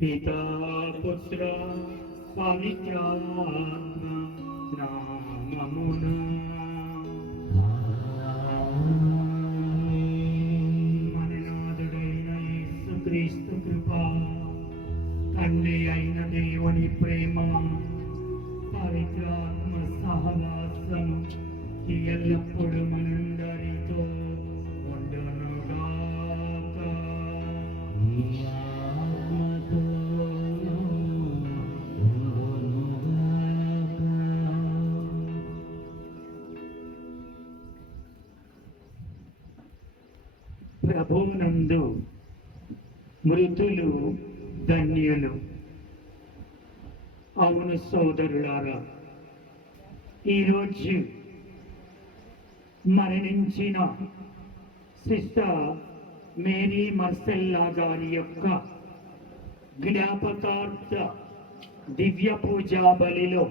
पिता पुत्र पवित्रात्मा नाममुन मननादुडैन యేసుక్రీస్తు కృప తండ్రి అయిన దేవుని ప్రేమ పవిత్రాత్మ సహవాసము ఎల్లప్పుడూ మనందరితో ఉండునుగాక. ప్రభువునందు మృతులు ధన్యులు. అవును సోదరులారా, ఈరోజు మరణించిన సిస్టర్ మేరీ మర్సెల్లా గారి యొక్క జ్ఞాపకార్థ దివ్య పూజా బలిలో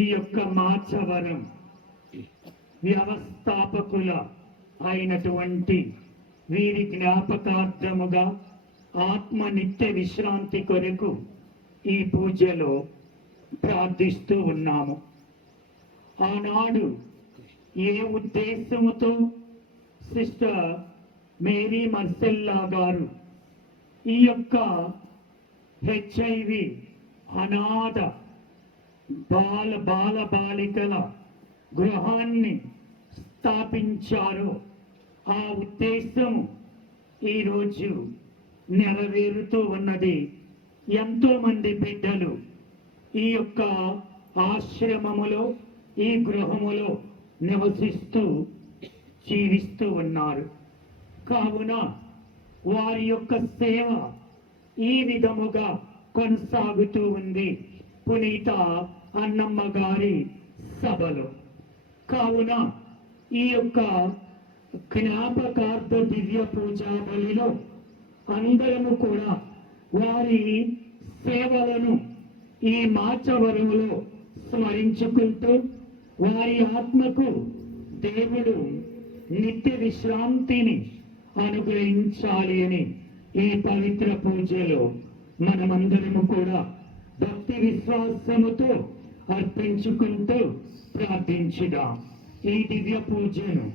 ఈ యొక్క మాచవరం వ్యవస్థాపకుల అయినటువంటి వీరి జ్ఞాపకార్థముగా ఆత్మ నిత్య విశ్రాంతి కొరకు ఈ పూజలో ప్రార్థిస్తూ ఉన్నాము. ఆనాడు ఏ ఉద్దేశముతో సిస్టర్ మేరీ మర్సెల్లా గారు ఈ యొక్క HIV అనాథ బాలికల గృహాన్ని స్థాపించారో ఆ ఉద్దేశము ఈరోజు నెరవేరుతూ ఉన్నది. ఎంతో మంది బిడ్డలు ఈ యొక్క ఆశ్రమములో ఈ గృహములో నివసిస్తూ జీవిస్తూ ఉన్నారు. కావున వారి యొక్క సేవ ఈ విధముగా కొనసాగుతూ ఉంది పునీత అన్నమ్మ గారి సభలో. కావున ఈ యొక్క జ్ఞాపకార్థ దివ్య పూజా బలిలో అందరము కూడా వారి సేవలను ఈ మాచవరములో స్మరించుకుంటూ వారి ఆత్మకు దేవుడు నిత్య విశ్రాంతిని అనుగ్రహించాలి అని ఈ పవిత్ర పూజలో మనమందరము కూడా భక్తి విశ్వాసముతో అర్పించుకుంటూ ప్రార్థించుదాం. ఈ దివ్య పూజను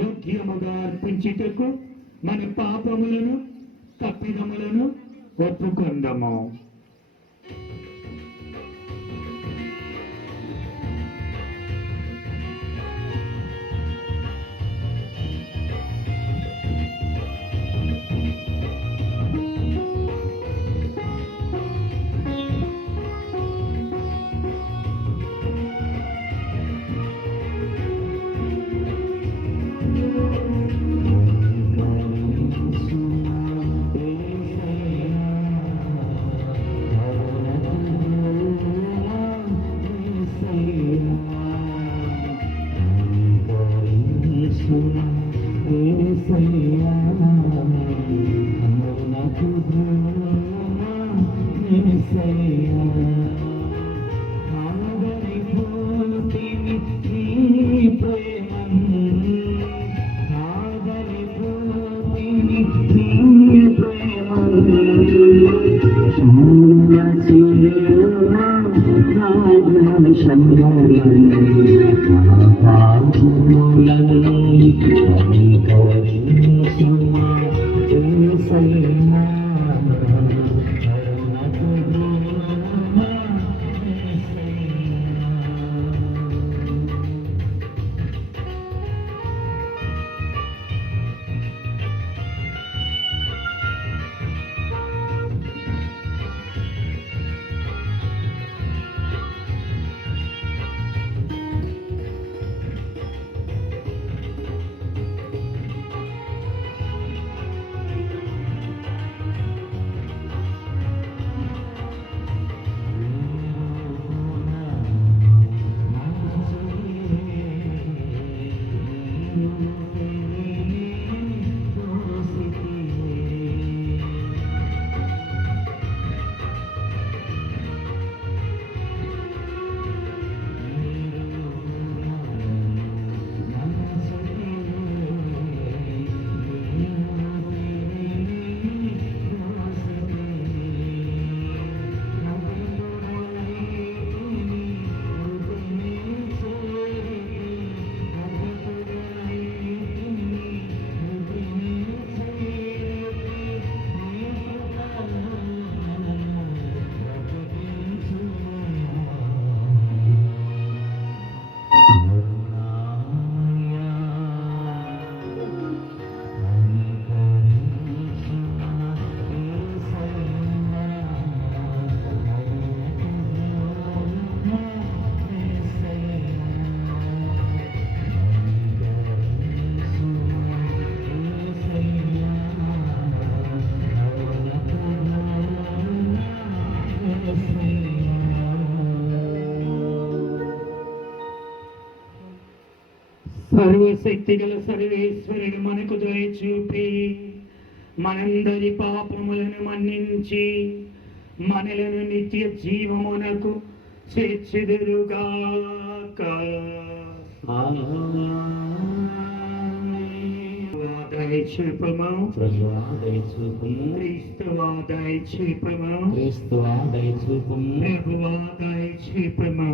యోగ్యముగా అర్పించుటకు మన పాపములను తప్పిదములను ఒప్పుకొందము. సర్వశక్తి గల సర్వేశ్వరుడు మనకు దయ చూపి మనందరి పాపములను మన్నించి మనలను నిత్య జీవమునకు చేర్చెదరుగాక. దయచూపము క్రీస్తువా దయచూపము ప్రభువా దయచూపము.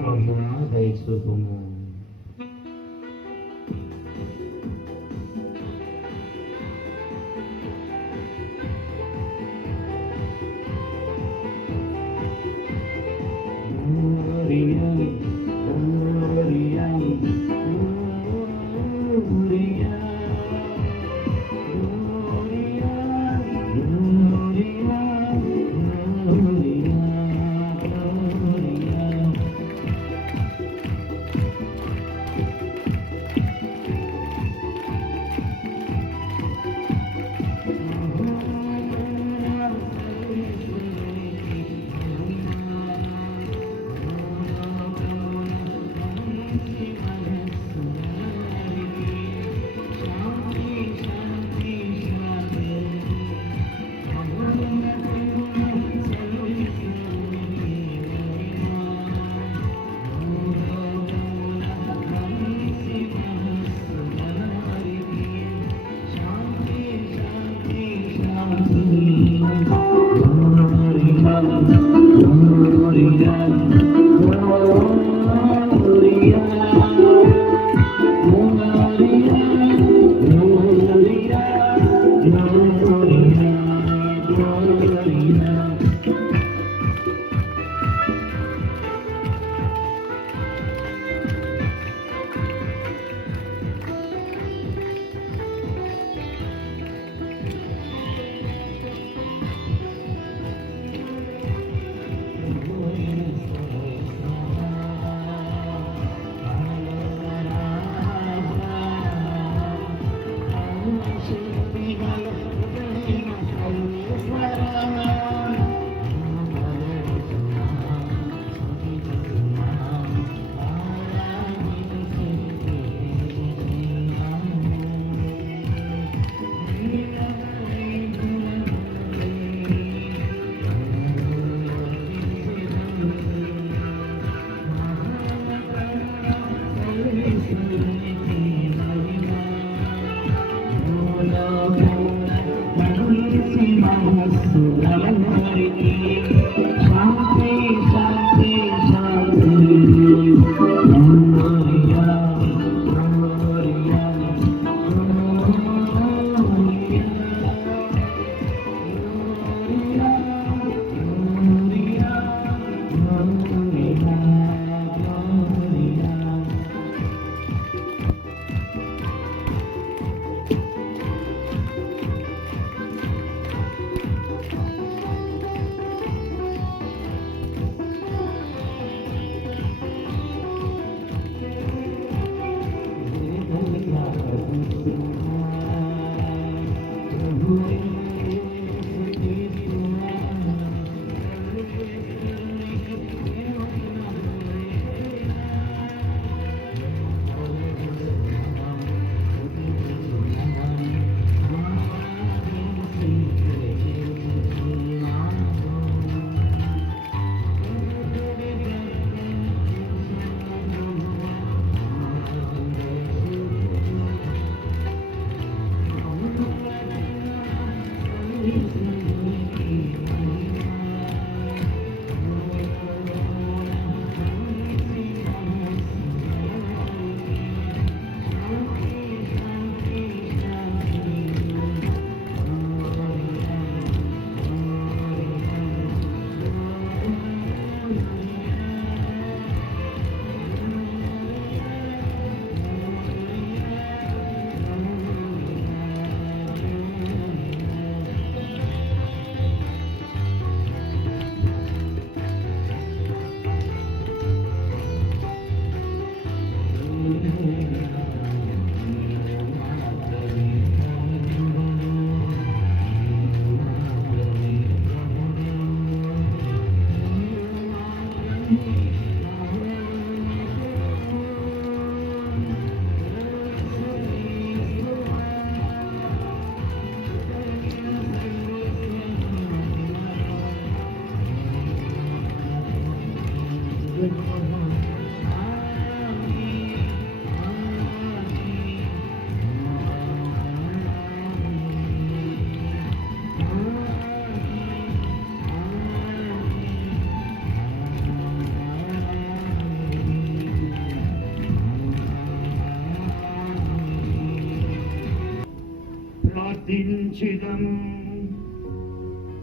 ప్రార్థించుదము.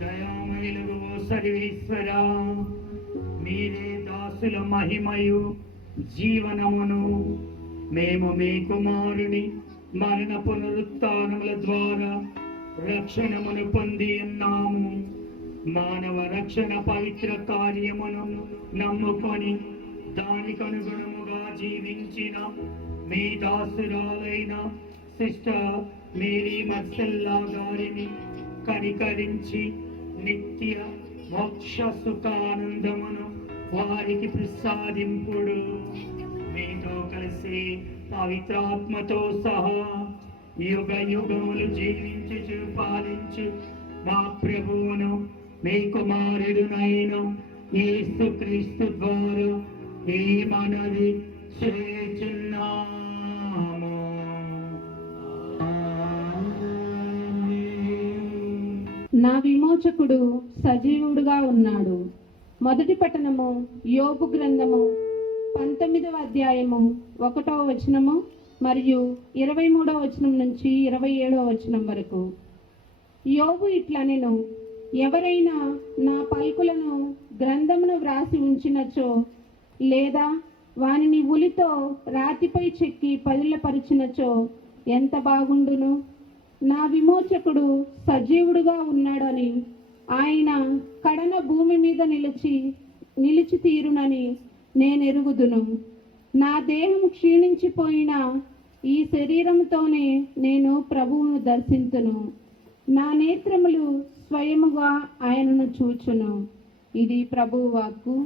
దయామయులకు ఓ సర్వేశ్వరా, మీరే దాసుల మహిమయు జీవనమును మేము మీ కుమారుని మరణ పునరుత్థానముల ద్వారా రక్షణమును పొంది ఉన్నాము. మానవ రక్షణ పవిత్ర కార్యమును నమ్ముకొని దానికనుగుణముగా జీవించిన మీ దాసురాలైన సిస్టర్ మేరీ మర్సెల్లా గారిని కనికరించి నిత్య మోక్ష సుఖానందమును వారికి ప్రసాదింపుడు. మీతో కలిసి పవిత్రాత్మతో సహా యుగ యుగములు జీవించుచు పాలించు మా ప్రభువును మీ కుమారుడునైన యేసుక్రీస్తు ద్వారా ఈ మనవి చేయుచున్నాము. నా విమోచకుడు సజీవుడుగా ఉన్నాడు. మొదటి పట్టణము యోబు గ్రంథము 19వ అధ్యాయము 1వ వచనము మరియు 23వ వచనం నుంచి 27వ వచనం వరకు. యోబు ఇట్లనెను, ఎవరైనా నా పలుకులను గ్రంథమును వ్రాసి ఉంచినచో, లేదా వానిని ఉలితో రాతిపై చెక్కి పదిలపరిచినచో ఎంత బాగుండును. నా విమోచకుడు సజీవుడుగా ఉన్నాడని, ఆయన కడన భూమి మీద నిలిచి తీరునని నేనెరుగుదును. నా దేహం క్షీణించిపోయిన ఈ శరీరంతోనే నేను ప్రభువును దర్శింతును. నా నేత్రములు స్వయముగా ఆయనను చూచును. ఇది ప్రభువు వాక్కు.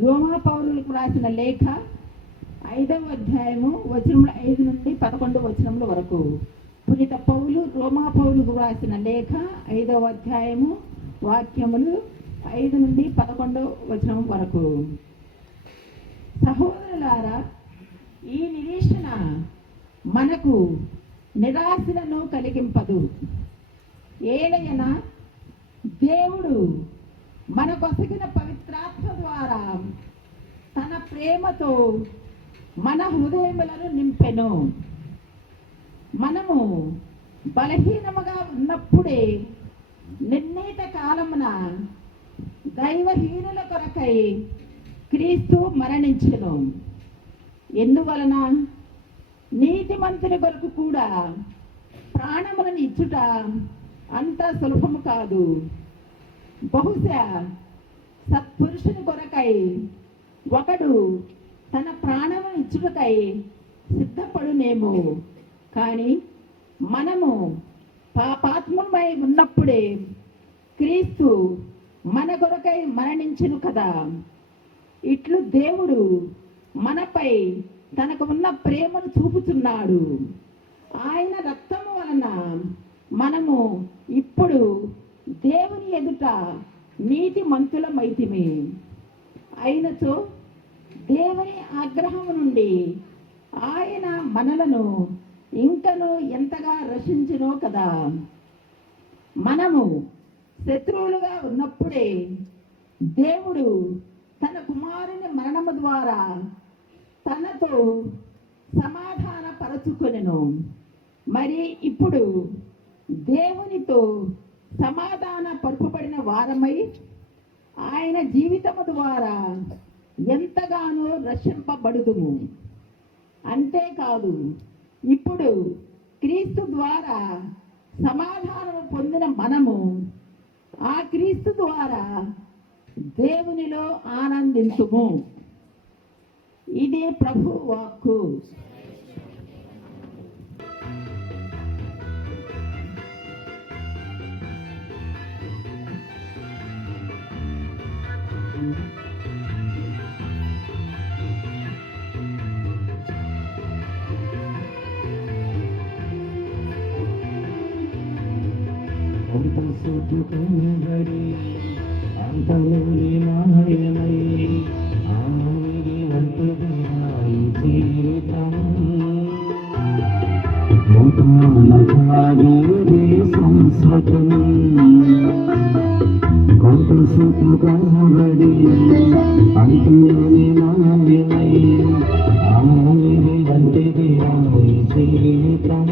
రోమా పౌరులకు రాసిన లేఖ 5వ అధ్యాయము వచనములు 5 నుండి 11 వచనముల వరకు. పునీత పౌలు రోమా పౌరులకు రాసిన లేఖ 5వ అధ్యాయము వాక్యములు 5 నుండి 11 వచనం వరకు. సహోదరులారా, ఈ నిరీక్షణ మనకు నిరాశలను కలిగింపదు. ఏలయనా దేవుడు మనకొసగిన పవిత్రాత్మ ద్వారా తన ప్రేమతో మన హృదయములను నింపెను. మనము బలహీనముగా ఉన్నప్పుడే నిర్ణీత కాలమున దైవహీనుల కొరకై క్రీస్తు మరణించెను. ఎందువలన నీతిమంతుని కొరకు కూడా ప్రాణములను ఇచ్చుట అంత సులభము కాదు. బహుశా సత్పురుషుని కొరకై ఒకడు తన ప్రాణమును ఇచ్చుటకై సిద్ధపడునేమో, కానీ మనము పాపాత్మమై ఉన్నప్పుడే క్రీస్తు మన కొరకై మరణించెను కదా. ఇట్లు దేవుడు మనపై తనకు ఉన్న ప్రేమను చూపుతున్నాడు. ఆయన రక్తము వలన మనము ఇప్పుడు దేవుని ఎదుట నీతిమంతులమైతిమి. అయినచో దేవుని ఆగ్రహము నుండి ఆయన మనలను ఇంకను ఎంతగా రక్షించునో కదా. మనము శత్రువులుగా ఉన్నప్పుడే దేవుడు తన కుమారుని మరణము ద్వారా తనతో సమాధాన పరచుకొనెను. మరి ఇప్పుడు దేవునితో సమాధాన పరుపబడిన వారమై ఆయన జీవితము ద్వారా ఎంతగానో రక్షింపబడుదుము. అంతేకాదు, ఇప్పుడు క్రీస్తు ద్వారా సమాధానము పొందిన మనము ఆ క్రీస్తు ద్వారా దేవునిలో ఆనందించుము. ఇదే ప్రభు వాక్కు. అంతసుఖంగడి అంతలోని మాయమై ఆమె వంతుడై జీవితం ముఖాలకాగే సంస్వతం అంతసుఖంగడి అంతలోని మాయమై ఆమె వంతుడై జీవితం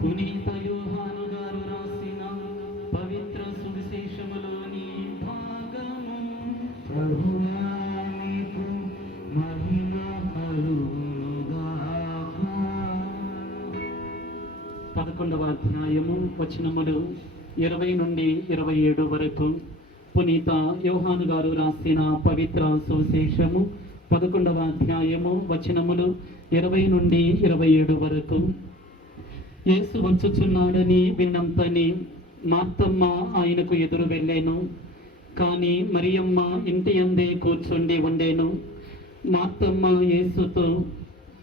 పునీత యోహాను గారు రాసిన పవిత్ర సువిశేషములోని భాగము. ప్రభువా నీకు మహిమ కలుగునుగాక. 11వ అధ్యాయము వచనములు 20 నుండి 27 వరకు. పునీత యోహాను గారు రాసిన పవిత్ర సువిశేషము 11వ అధ్యాయము వచనములు 20 నుండి 27 వరకు. యేసు వచ్చుచున్నాడని విన్నంతని మార్తమ్మ ఆయనకు ఎదురు వెళ్ళాను. కానీ మరియమ్మ ఇంటి అందే కూర్చుండి ఉండేను. మార్తమ్మ యేసుతో,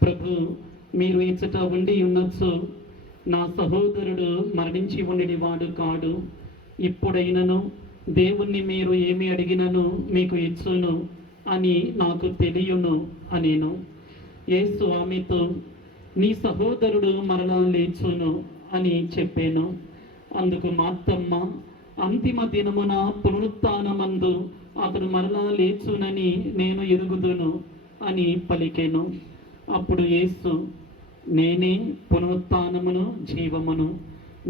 ప్రభు, మీరు ఇచ్చట ఉండి ఉన్నచ్చు నా సహోదరుడు మరణించి ఉండివాడు కాడు. ఇప్పుడైనను దేవుణ్ణి మీరు ఏమి అడిగినను మీకు ఇచ్చును అని నాకు తెలియను అనేను. యేసు ఆమెతో, నీ సహోదరుడు మరలా లేచును అని చెప్పాను. అందుకు మార్తమ్మ, అంతిమ దినమున పునరుత్థానమందు అతడు మరలా లేచునని నేను ఎరుగుదును అని పలికెను. అప్పుడు యేసు, నేనే పునరుత్థానమును జీవమును.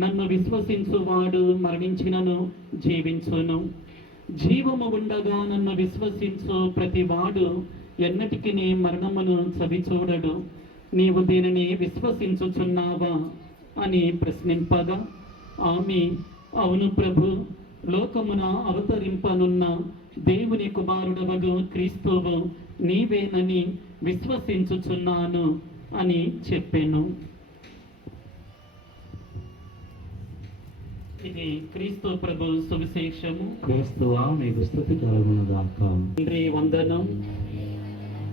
నన్ను విశ్వసించువాడు మరణించినను జీవించును. జీవము ఉండగా నన్ను విశ్వసించు ప్రతివాడు ఎన్నటికి మరణమును చవిచూడడు. నీవు దీనిని విశ్వసించుచున్నావా అని ప్రశ్నింపగా ఆమె, అవును ప్రభు, లోకమున అవతరింపనున్న దేవుని కుమారుడవగు క్రీస్తువు నీవేనని విశ్వసించుచున్నాను అని చెప్పాను. ఇది క్రీస్తు ప్రభు సువిశేషము. క్రీస్తువా మీకు స్తుతి కలుగునుగాక. తండ్రి వందనం,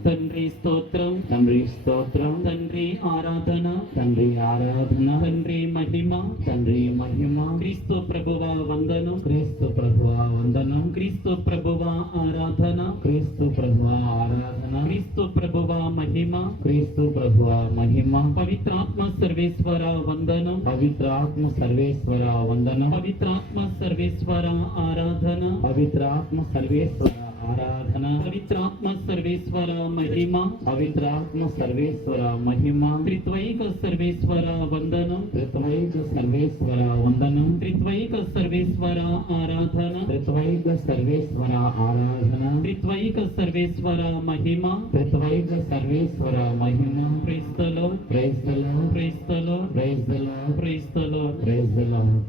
తండ్రి స్తోత్రం, తండ్రి స్తోత్రం, తండ్రి ఆరాధన, తండ్రి ఆరాధన, తండ్రి మహిమ. తండ్రి మహిమ. క్రీస్తు ప్రభువా వందనం, క్రీస్తు ప్రభువా వందనం, క్రీస్తు ప్రభువా ఆరాధన, క్రీస్తు ప్రభువా ఆరాధన, క్రీస్తు ప్రభువా మహిమ. క్రీస్తు ప్రభువా మహిమ. పవిత్రాత్మ సర్వేశ్వర వందనం, పవిత్రాత్మ సర్వేశ్వర వందనం, పవిత్రాత్మ సర్వేశ్వర ఆరాధన, పవిత్రాత్మ సర్వేశ్వర ఆరాధన, పవిత్రాత్మ సర్వేశ్వర మహిమ. పవిత్రాత్మ సర్వేశ్వర మహిమ. త్రిత్వైక సర్వేశ్వర వందనం, త్రిత్వైక సర్వేశ్వర వందనం, త్రిత్వైక సర్వేశ్వర ఆరాధన, త్రిత్వైక సర్వేశ్వర ఆరాధన, త్రిత్వైక సర్వేశ్వర మహిమ. త్రిత్వైక సర్వేశ్వర మహిమ. Praise the Lord, praise the Lord, praise the Lord, praise the Lord, praise the Lord. Praise the Lord.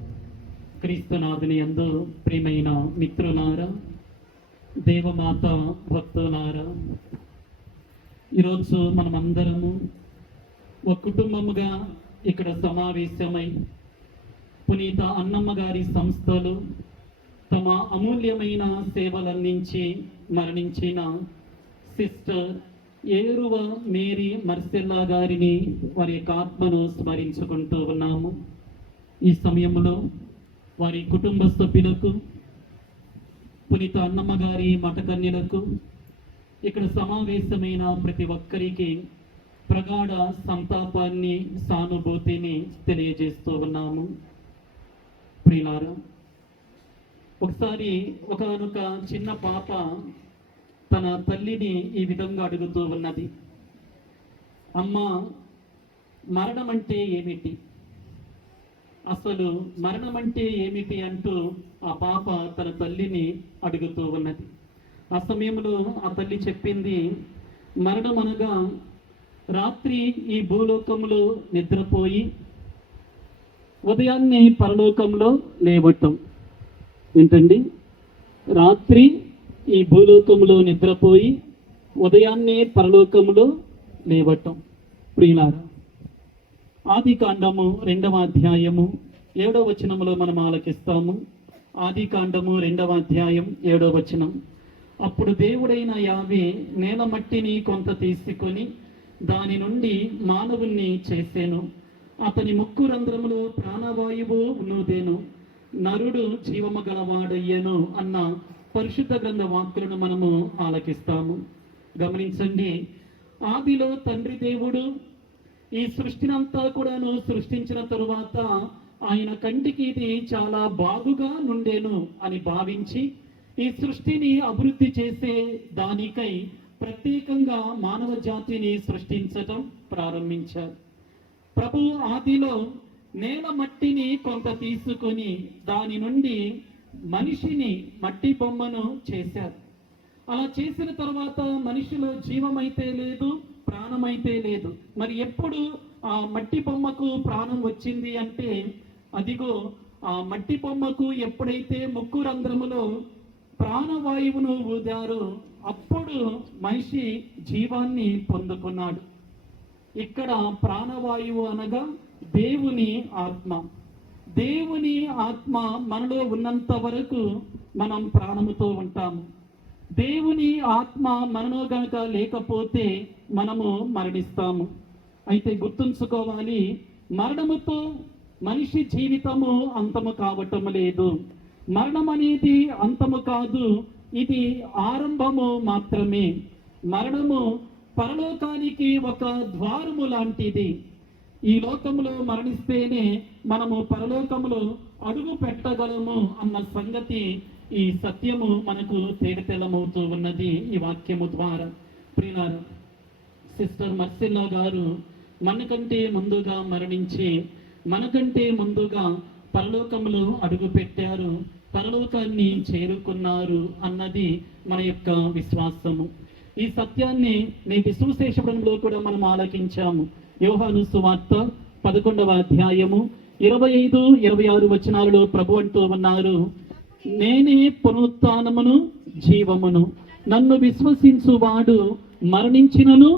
క్రీస్తునాథుని యందు ప్రియమైన మిత్రులారా, దేవమాత భక్తులారా, ఈరోజు మనమందరము ఒక కుటుంబముగా ఇక్కడ సమావేశమై పునీత అన్నమ్మ గారి సంస్థలు తమ అమూల్యమైన సేవలందించి మరణించిన సిస్టర్ ఏరువ మేరీ మర్సెల్లా గారిని వారి యొక్క ఆత్మను స్మరించుకుంటూ ఉన్నాము. ఈ సమయంలో వారి కుటుంబ సభ్యులకు, పునీత అన్నమ్మ గారి మఠకన్యలకు, ఇక్కడ సమావేశమైన ప్రతి ఒక్కరికి ప్రగాఢ సంతాపాన్ని, సానుభూతిని తెలియజేస్తూ ఉన్నాము. ప్రియులారా, ఒకసారి ఒకానొక చిన్న పాప తన తల్లిని ఈ విధంగా అడుగుతూ ఉన్నది, అమ్మ, మరణం అంటే ఏమిటి? అసలు మరణం అంటే ఏమిటి అంటూ ఆ పాప తన తల్లిని అడుగుతూ ఉన్నది. ఆ సమయంలో ఆ తల్లి చెప్పింది, మరణం అనగా రాత్రి ఈ భూలోకంలో నిద్రపోయి ఉదయాన్నే పరలోకంలో లేవటం. ఏంటండి? రాత్రి ఈ భూలోకంలో నిద్రపోయి ఉదయాన్నే పరలోకంలో లేవటం. ప్రియులారా, ఆది కాండము 2వ అధ్యాయము 7వ వచనములో మనం ఆలకిస్తాము. ఆది కాండము 2వ అధ్యాయం 7వ వచనం. అప్పుడు దేవుడైన యావే నేల మట్టిని కొంత తీసుకొని దాని నుండి మానవుణ్ణి చేసెను. అతని ముక్కు రంధ్రములో ప్రాణవాయువు నూదెను. నరుడు జీవము గలవాడయ్యను అన్న పరిశుద్ధ గ్రంథ వాక్కులను మనము ఆలకిస్తాము. గమనించండి, ఆదిలో తండ్రి దేవుడు ఈ సృష్టినంతా కూడాను సృష్టించిన తరువాత ఆయన కంటికి ఇది చాలా బాగుగా నుండేను అని భావించి ఈ సృష్టిని అభివృద్ధి చేసే దానికై ప్రత్యేకంగా మానవ జాతిని సృష్టించటం ప్రారంభించారు. ప్రభు ఆదిలో నేల మట్టిని కొంత తీసుకొని దాని నుండి మనిషిని మట్టి బొమ్మను చేశారు. అలా చేసిన తర్వాత మనిషిలో జీవమైతే లేదు, ప్రాణమైతే లేదు. మరి ఎప్పుడు ఆ మట్టి బొమ్మకు ప్రాణం వచ్చింది అంటే, అదిగో ఆ మట్టి బొమ్మకు ఎప్పుడైతే ముక్కు రంధ్రములో ప్రాణవాయువును ఊదారో అప్పుడు మనిషి జీవాన్ని పొందుకున్నాడు. ఇక్కడ ప్రాణవాయువు అనగా దేవుని ఆత్మ. దేవుని ఆత్మ మనలో ఉన్నంత వరకు మనం ప్రాణముతో ఉంటాము. దేవుని ఆత్మ మనలో గనుక లేకపోతే మనము మరణిస్తాము. అయితే గుర్తుంచుకోవాలి, మరణముతో మనిషి జీవితము అంతము కావటం లేదు. మరణం అనేది అంతము కాదు, ఇది ఆరంభము మాత్రమే. మరణము పరలోకానికి ఒక ద్వారము లాంటిది. ఈ లోకములో మరణిస్తేనే మనము పరలోకములో అడుగు పెట్టగలము అన్న సంగతి, ఈ సత్యము మనకు తేటతెల్లమవుతూ ఉన్నది ఈ వాక్యము ద్వారా. ప్రియులారా, సిస్టర్ మర్సిల్లా గారు మనకంటే ముందుగా మరణించి మనకంటే ముందుగా పరలోకములో అడుగు పెట్టారు, పరలోకాన్ని చేరుకున్నారు అన్నది మన యొక్క విశ్వాసము. ఈ సత్యాన్ని నేటి సువిశేషంలో కూడా మనం ఆలకించాము. యోహాను సువార్త 11వ అధ్యాయము 25, 26 వచనాలలో ప్రభు అంటూ ఉన్నారు, నేనే పునరుత్థానమును జీవమును, నన్ను విశ్వసించువాడు మరణించినను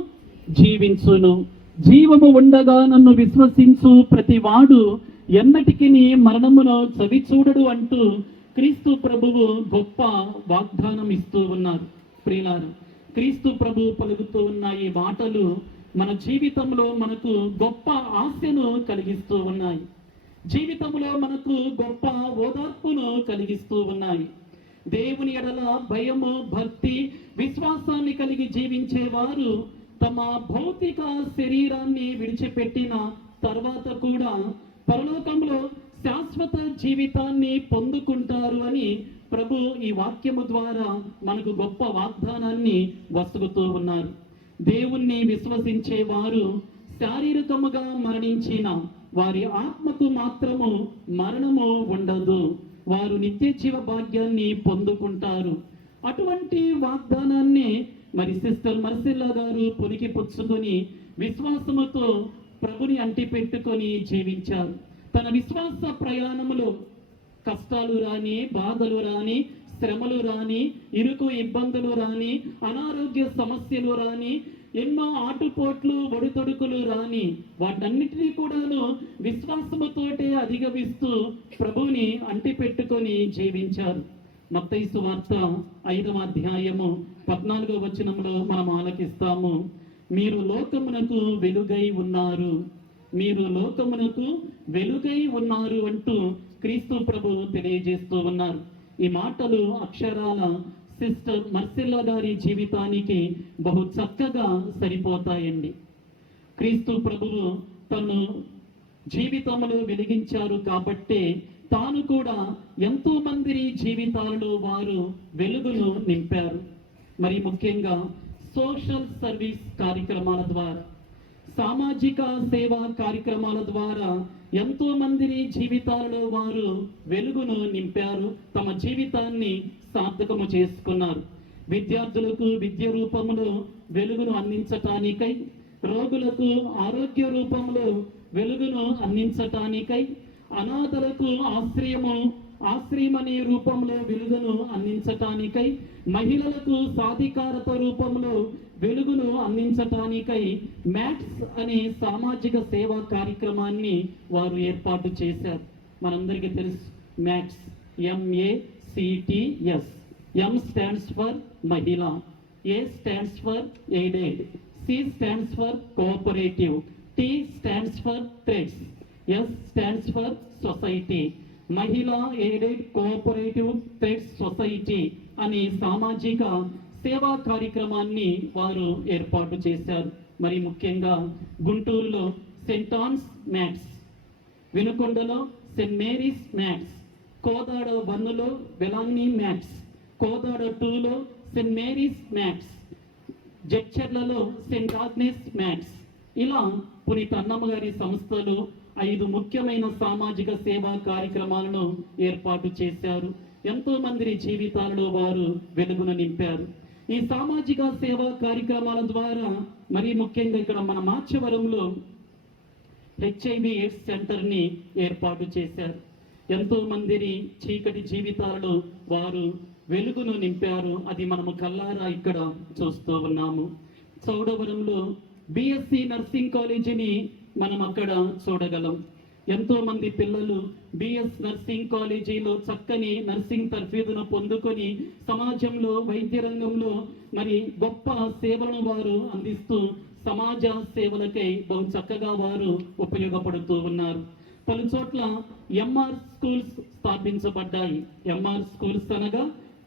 జీవించును. జీవము ఉండగా నన్ను విశ్వసించు ప్రతివాడు ఎన్నటికి మరణమును చవి చూడడు అంటూ క్రీస్తు ప్రభువు గొప్ప వాగ్దానం ఇస్తూ ఉన్నారు. ప్రియులారా, క్రీస్తు ప్రభు పలుకుతూ ఉన్న ఈ మాటలు మన జీవితంలో మనకు గొప్ప ఆశను కలిగిస్తూ ఉన్నాయి. జీవితంలో మనకు గొప్ప ఓదార్పును కలిగిస్తూ ఉన్నాయి. దేవుని ఎడల భయము, భక్తి, విశ్వాసాన్ని కలిగి జీవించేవారు తమ భౌతిక శరీరాన్ని విడిచిపెట్టిన తర్వాత కూడా పరలోకంలో శాశ్వత జీవితాన్ని పొందుకుంటారు అని ప్రభు ఈ వాక్యము ద్వారా మనకు గొప్ప వాగ్దానాన్ని వసుకుతూ ఉన్నారు. దేవుణ్ణి విశ్వసించే వారు శారీరకముగా మరణించిన వారి ఆత్మకు మాత్రము మరణము ఉండదు, వారు నిత్య జీవ భాగ్యాన్ని పొందుకుంటారు. అటువంటి వాగ్దానాన్ని మరి సిస్టర్ మర్సిల్లా గారు పొనికి పుచ్చుకొని విశ్వాసముతో ప్రభుని అంటిపెట్టుకొని జీవించారు. తన విశ్వాస ప్రయాణములో కష్టాలు రాని, బాధలు రాని, శ్రమలు రాని, ఇరుకు ఇబ్బందులు రాని, అనారోగ్య సమస్యలు రాని, ఎన్నో ఆటుపోట్లు, ఒడితొడుకులు రాని, వాటన్నిటినీ కూడాను విశ్వాసముతోటే అధిగమిస్తూ ప్రభువుని అంటిపెట్టుకొని జీవించారు. మత్తయి సువార్త 5వ అధ్యాయము 14వ వచనంలో మనం ఆలకిస్తాము, మీరు లోకమునకు వెలుగై ఉన్నారు, మీరు లోకమునకు వెలుగై ఉన్నారు అంటూ క్రీస్తు ప్రభు తెలియజేస్తూ ఉన్నారు. ఈ మాటలు అక్షరాల సిస్టర్ మర్సిల్లా గారి జీవితానికి బహు చక్కగా సరిపోతాయండి. క్రీస్తు ప్రభువు తను జీవితంలో వెలిగించారు కాబట్టే తాను కూడా ఎంతో మంది జీవితాలలో వారు వెలుగును నింపారు. మరి ముఖ్యంగా సోషల్ సర్వీస్ కార్యక్రమాల ద్వారా, సామాజిక సేవా కార్యక్రమాల ద్వారా ఎంతో మంది జీవితాలలో వారు వెలుగును నింపారు, తమ జీవితాన్ని సార్థకము చేసుకున్నారు. విద్యార్థులకు విద్య రూపంలో వెలుగును అందించటానికై, రోగులకు ఆరోగ్య రూపంలో వెలుగును అందించటానికై, అనాథలకు ఆశ్రయమనే రూపంలో వెలుగును అందించటానికై, మహిళలకు సాధికారత రూపంలో వెలుగును అందించటానికై మ్యాట్స్ అనే సామాజిక సేవా కార్యక్రమాన్ని వారు ఏర్పాటు చేశారు. మనందరికీ తెలుసు, mats MACTS. M stands for మహిళ, A stands for aided, C stands for cooperative, T stands for threats, S stands for society. మహిళా ఎయిడెడ్ కోఆపరేటివ్ థ్రెడ్స్ సొసైటీ అనే సామాజిక సేవా కార్యక్రమాన్ని వారు ఏర్పాటు చేశారు. మరి ముఖ్యంగా గుంటూరులో సెయింట్ ఆన్స్ మ్యాట్స్, వినుకొండలో సెయింట్ మేరీస్ మ్యాట్స్, కోదాడ 1లో బెలాంగ్నీ మ్యాట్స్, కోదాడ 2లో సెయింట్ మేరీస్ మ్యాట్స్, జడ్చర్లలో సెయింట్ ఆగ్నెస్ మ్యాట్స్, ఇలా పునీత అన్నమ్మ గారి సంస్థలు 5 ముఖ్యమైన సామాజిక సేవా కార్యక్రమాలను ఏర్పాటు చేశారు. ఎంతో మంది జీవితాలలో వారు వెలుగును నింపారు. ఈ సామాజిక సేవా కార్యక్రమాల ద్వారా మరి ముఖ్యంగా ఇక్కడ మన మార్చవరంలో HIV ఎయిడ్స్ సెంటర్ని ఏర్పాటు చేశారు. ఎంతో మందిని చీకటి జీవితాలలో వారు వెలుగును నింపారు. అది మనము కల్లారా ఇక్కడ చూస్తూ ఉన్నాము. చౌడవరంలో BSc నర్సింగ్ కాలేజీని మనం అక్కడ చూడగలం. ఎంతో మంది పిల్లలు BS నర్సింగ్ కాలేజీలో చక్కని నర్సింగ్ తర్ఫీదును పొందుకొని సమాజంలో వైద్య రంగంలో మరి గొప్ప సేవలను వారు అందిస్తూ సమాజ సేవలకై బహు చక్కగా వారు ఉపయోగపడుతూ ఉన్నారు. పలు చోట్ల MR స్కూల్స్ స్థాపించబడ్డాయి. MR స్కూల్స్ అనగా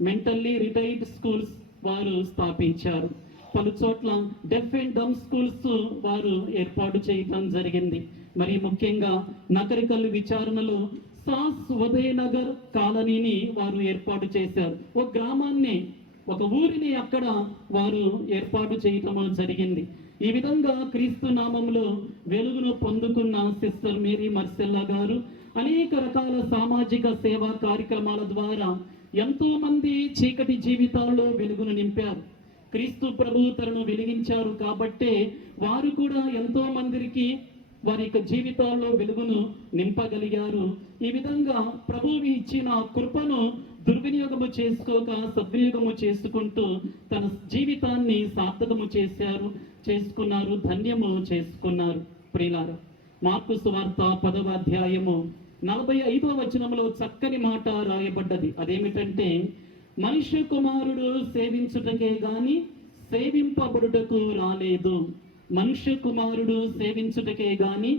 మెంటల్లీ రిటైర్డ్ స్కూల్స్ వారు స్థాపించారు. పలు చోట్ల డెఫ్ అండ్ డమ్ స్కూల్స్ వారు ఏర్పాటు చేయడం జరిగింది. మరి ముఖ్యంగా నగరికల్ విచారణలో సాస్ ఉదయనగర్ కాలనీని వారు ఏర్పాటు చేశారు. ఒక గ్రామాన్ని, ఒక ఊరిని అక్కడ వారు ఏర్పాటు చేయటం జరిగింది. ఈ విధంగా క్రీస్తు నామంలో వెలుగును పొందుకున్న సిస్టర్ మేరీ మర్సెల్లా గారు అనేక రకాల సామాజిక సేవా కార్యక్రమాల ద్వారా ఎంతో మంది చీకటి జీవితాల్లో వెలుగును నింపారు. క్రీస్తు ప్రభు తనను వెలిగించారు కాబట్టే వారు కూడా ఎంతో మందికి వారి యొక్క జీవితాల్లో వెలుగును నింపగలిగారు. ఈ విధంగా ప్రభువు ఇచ్చిన కృపను దుర్వినియోగము చేసుకోక సద్వినియోగము చేసుకుంటూ తన జీవితాన్ని సార్థకము చేసుకున్నారు, ధన్యము చేసుకున్నారు. ప్రియులారా, మార్కు సువార్త 10వ అధ్యాయము 45వ వచనంలో చక్కని మాట రాయబడ్డది. అదేమిటంటే, మనుష్య కుమారుడు సేవించుటకే గాని సేవింపబడుటకు రాలేదు. మనుష్య కుమారుడు సేవించుటకే గాని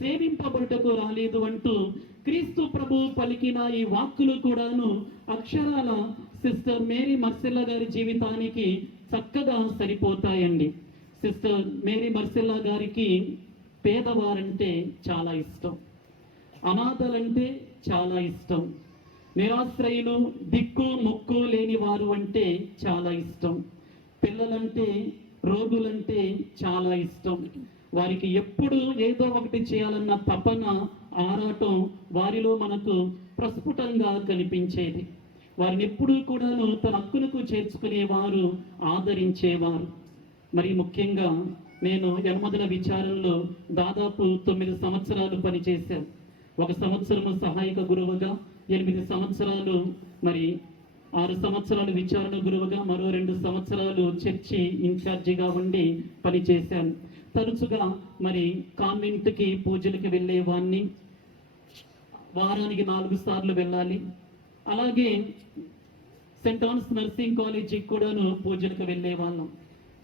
సేవింపబడుటకు రాలేదు అంటూ క్రీస్తు ప్రభు పలికిన ఈ వాక్కులు కూడాను అక్షరాల సిస్టర్ మేరీ మర్సెల్లా గారి జీవితానికి చక్కగా సరిపోతాయండి. సిస్టర్ మేరీ మర్సెల్లా గారికి పేదవారంటే చాలా ఇష్టం, అనాథలంటే చాలా ఇష్టం, నిరాశ్రయులు దిక్కు మొక్కు లేని వారు అంటే చాలా ఇష్టం, పిల్లలంటే రోగులంటే చాలా ఇష్టం. వారికి ఎప్పుడు ఏదో ఒకటి చేయాలన్న తపన, ఆరాటం వారిలో మనకు ప్రస్ఫుటంగా కనిపించేది. వారిని ఎప్పుడూ కూడాను తన హక్కులకు చేర్చుకునేవారు, ఆదరించేవారు. మరి ముఖ్యంగా నేను యనమదల విచారణలో దాదాపు 9 సంవత్సరాలు పనిచేశాను. 1 సంవత్సరము సహాయక గురువుగా, 8 సంవత్సరాలు మరి 6 సంవత్సరాలు విచారణ గురువుగా, మరో 2 సంవత్సరాలు చర్చి ఇన్ఛార్జిగా ఉండి పనిచేశాను. తరచుగా మరి కాన్వెంట్కి పూజలకి వెళ్ళేవాడిని. వారానికి 4 సార్లు వెళ్ళాలి. అలాగే సెయింట్ ఆన్స్ నర్సింగ్ కాలేజీకి కూడాను పూజలకు వెళ్ళేవాళ్ళం.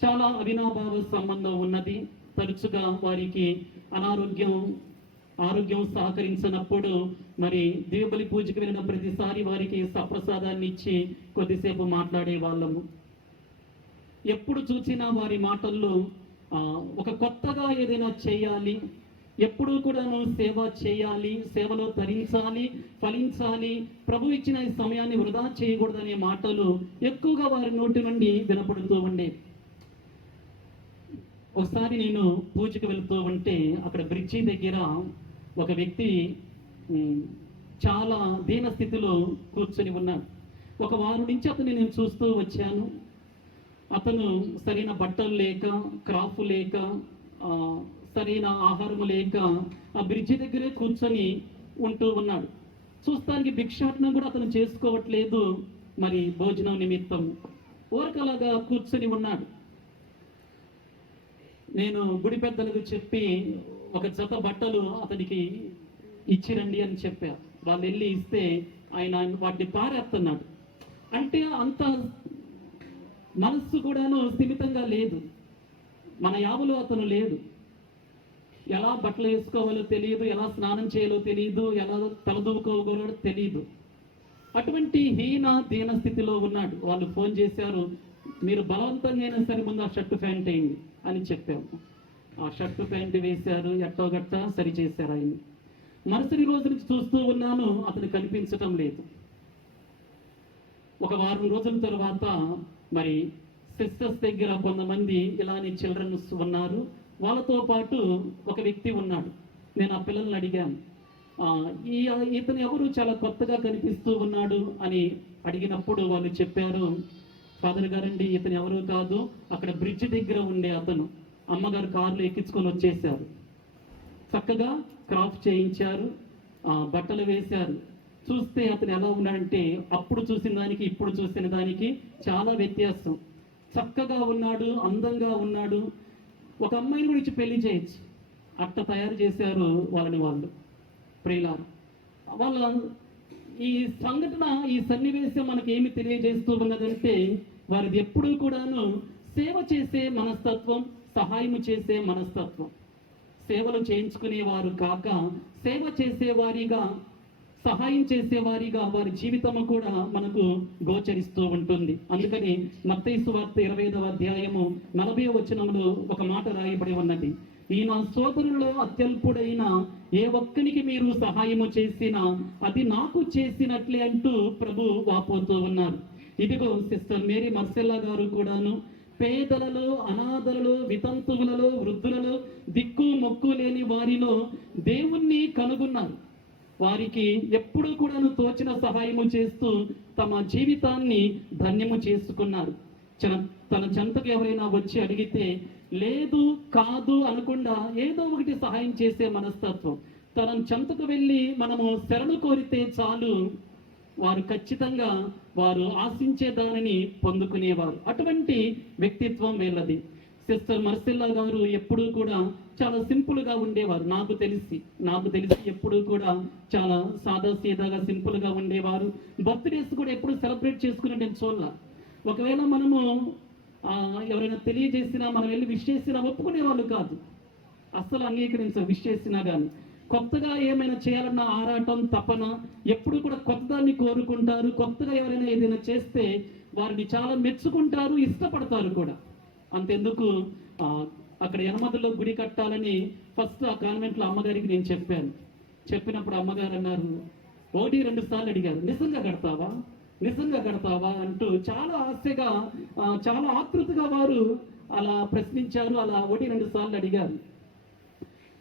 చాలా అవినాభావ సంబంధం ఉన్నది. తరచుగా వారికి ఆరోగ్యం సహకరించినప్పుడు మరి దివ్యబలి పూజకి వెళ్ళిన ప్రతిసారి వారికి సప్రసాదాన్ని ఇచ్చి కొద్దిసేపు మాట్లాడే వాళ్ళము. ఎప్పుడు చూసినా వారి మాటల్లో ఒక కొత్తగా ఏదైనా చేయాలి, ఎప్పుడూ కూడాను సేవ చేయాలి, సేవలో తరించాలి, ఫలించాలి, ప్రభు ఇచ్చిన ఈ సమయాన్ని వృధా చేయకూడదనే మాటలు ఎక్కువగా వారి నోటి నుండి వినపడుతూ ఉండేవి. ఒకసారి నేను పూజకు వెళుతూ ఉంటే అక్కడ బ్రిడ్జి దగ్గర ఒక వ్యక్తి చాలా దీన స్థితిలో కూర్చొని ఉన్నాడు. 1 వారం నుంచి అతన్ని నేను చూస్తూ వచ్చాను. అతను సరైన బట్టలు లేక, క్రాఫ్ లేక, సరైన ఆహారం లేక ఆ బ్రిడ్జి దగ్గరే కూర్చొని ఉంటూ ఉన్నాడు. చూస్తానికి భిక్షాటనం కూడా అతను చేసుకోవట్లేదు. మరి భోజనం నిమిత్తం ఊరకలాగా కూర్చొని ఉన్నాడు. నేను గుడి పెద్దలకు చెప్పి 1 జత బట్టలు అతనికి ఇచ్చిరండి అని చెప్పా. వాళ్ళు వెళ్ళి ఇస్తే ఆయన వాటిని పారేస్తున్నాడు. అంటే అంత మనస్సు కూడాను స్థిమితంగా లేదు. మన యావలో అతను లేదు. ఎలా బట్టలు వేసుకోవాలో తెలియదు, ఎలా స్నానం చేయాలో తెలియదు, ఎలా తలదూకోవాలో తెలియదు. అటువంటి దీన స్థితిలో ఉన్నాడు. వాళ్ళు ఫోన్ చేశారు, మీరు బలవంతంగా అయినా సరే ముందు ఆ షర్టు ప్యాంట్ వేయండి అని చెప్పాము. ఆ షర్టు ప్యాంట్ వేశారు, ఎట్టోగట్ట సరి చేశారు ఆయన. మరుసటి రోజు నుంచి చూస్తూ ఉన్నాను, అతను కనిపించటం లేదు. 1 వారం రోజుల తర్వాత మరి సిస్టర్స్ దగ్గర కొంతమంది ఇలానే చిల్డ్రన్స్ ఉన్నారు. వాళ్ళతో పాటు ఒక వ్యక్తి ఉన్నాడు. నేను ఆ పిల్లల్ని అడిగాను, "ఆ, ఈ ఇతను ఎవరు చాలా కొత్తగా కనిపిస్తూ ఉన్నాడు" అని అడిగినప్పుడు వాళ్ళు చెప్పారు, "ఫాదర్ గారండి, ఇతను ఎవరు కాదు, అక్కడ బ్రిడ్జ్ దగ్గర ఉండే అతను, అమ్మగారు కారులో ఎక్కించుకొని వచ్చేసారు. చక్కగా క్రాఫ్ చేయించారు, బట్టలు వేశారు. చూస్తే అతను ఎలా ఉన్నాడంటే అప్పుడు చూసిన దానికి ఇప్పుడు చూసిన దానికి చాలా వ్యత్యాసం. చక్కగా ఉన్నాడు, అందంగా ఉన్నాడు. ఒక అమ్మాయిని కూడా ఇచ్చి పెళ్లి చేయొచ్చు, అట్ట తయారు చేశారు వాళ్ళని వాళ్ళు. ప్రియులారా, వాళ్ళ ఈ సంఘటన, ఈ సన్నివేశం మనకి ఏమి తెలియజేస్తూ ఉన్నదంటే వారిది ఎప్పుడూ కూడాను సేవ చేసే మనస్తత్వం, సహాయం చేసే మనస్తత్వం. సేవలు చేయించుకునేవారు కాక సేవ చేసేవారిగా, సహాయం చేసేవారిగా వారి జీవితము కూడా మనకు గోచరిస్తూ ఉంటుంది. అందుకని మత్తయి సువార్త 25వ అధ్యాయము 40వ వచనంలో ఒక మాట రాయబడి ఉన్నది, "ఈ నా సోదరుల్లో అత్యల్పుడైన ఏ ఒక్కనికి మీరు సహాయము చేసినా అది నాకు చేసినట్లే" అంటూ ప్రభు వాపోతూ ఉన్నారు. ఇదిగో సిస్టర్ మేరీ మర్సెల్లా గారు కూడాను పేదలలో, అనాథలలో, వితంతువులలో, వృద్ధులలో, దిక్కు మొక్కు లేని వారిలో దేవుణ్ణి కనుగొన్నారు. వారికి ఎప్పుడూ కూడాను తోచిన సహాయము చేస్తూ తమ జీవితాన్ని ధన్యము చేసుకున్నారు. తన చెంతకు ఎవరైనా వచ్చి అడిగితే లేదు కాదు అనకుండా ఏదో ఒకటి సహాయం చేసే మనస్తత్వం. తన చెంతకు వెళ్ళి మనము శరణు కోరితే చాలు, వారు ఖచ్చితంగా వారు ఆశించే దానిని పొందుకునేవారు. అటువంటి వ్యక్తిత్వం వీళ్ళది. సిస్టర్ మర్సెల్లా గారు ఎప్పుడూ కూడా చాలా సింపుల్గా ఉండేవారు. నాకు తెలిసి ఎప్పుడూ కూడా చాలా సాదా సీదాగా సింపుల్గా ఉండేవారు. బర్త్డేస్ కూడా ఎప్పుడు సెలబ్రేట్ చేసుకుని నేను చూడాల. ఒకవేళ మనము ఎవరైనా తెలియజేసినా, మనం వెళ్ళి విష్ చేసినా ఒప్పుకునే వాళ్ళు కాదు, అస్సలు అంగీకరించారు. విష్ చేసినా కానీ కొత్తగా ఏమైనా చేయాలన్న ఆరాటం, తపన, ఎప్పుడు కూడా కొత్తదాన్ని కోరుకుంటారు. కొత్తగా ఎవరైనా ఏదైనా చేస్తే వారిని చాలా మెచ్చుకుంటారు, ఇష్టపడతారు కూడా. అంతెందుకు అక్కడ యనమదలో గుడి కట్టాలని ఫస్ట్ ఆ కాన్వెంట్లో అమ్మగారికి నేను చెప్పినప్పుడు అమ్మగారు అన్నారు, 1-2 సార్లు అడిగారు, నిజంగా కడతావా అంటూ చాలా ఆశగా, చాలా ఆతృతగా వారు అలా ప్రశ్నించారు. అలా 1-2 సార్లు అడిగారు.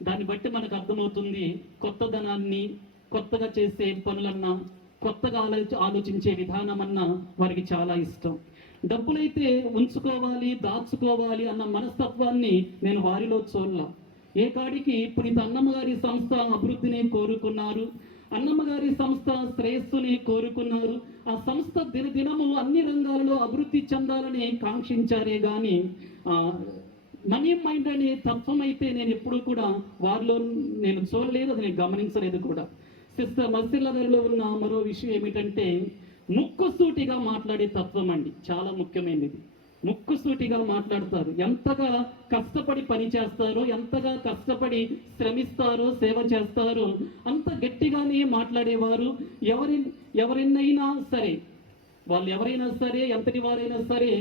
దాన్ని బట్టి మనకు అర్థమవుతుంది, కొత్తదనాన్ని, కొత్తగా చేసే పనులన్నా, కొత్తగా ఆలోచించే విధానమన్నా వారికి చాలా ఇష్టం. డబ్బులైతే ఉంచుకోవాలి, దాచుకోవాలి అన్న మనస్తత్వాన్ని నేను వారిలో చూడలా. ఏ కాడికి పునీత అన్నమ్మగారి సంస్థ అభివృద్ధిని కోరుకున్నారు, అన్నమ్మగారి సంస్థ శ్రేయస్సుని కోరుకున్నారు. ఆ సంస్థ దినదినము అన్ని రంగాలలో అభివృద్ధి చెందాలని కాంక్షించారే కానీ మనీ మైండ్ అనే తత్వం అయితే నేను ఎప్పుడూ కూడా వారిలో నేను చూడలేదు, అది నేను గమనించలేదు కూడా. సిస్టర్ మర్సెల్లా గారిలో ఉన్న మరో విషయం ఏమిటంటే ముక్కుసూటిగా మాట్లాడే తత్వం అండి. చాలా ముఖ్యమైనది. ముక్కుసూటిగా మాట్లాడతారు. ఎంతగా కష్టపడి పని చేస్తారో, ఎంతగా కష్టపడి శ్రమిస్తారో, సేవ చేస్తారో అంత గట్టిగానే మాట్లాడేవారు. ఎవరినైనా సరే, వాళ్ళు ఎవరైనా సరే, ఎంతటి వారైనా సరే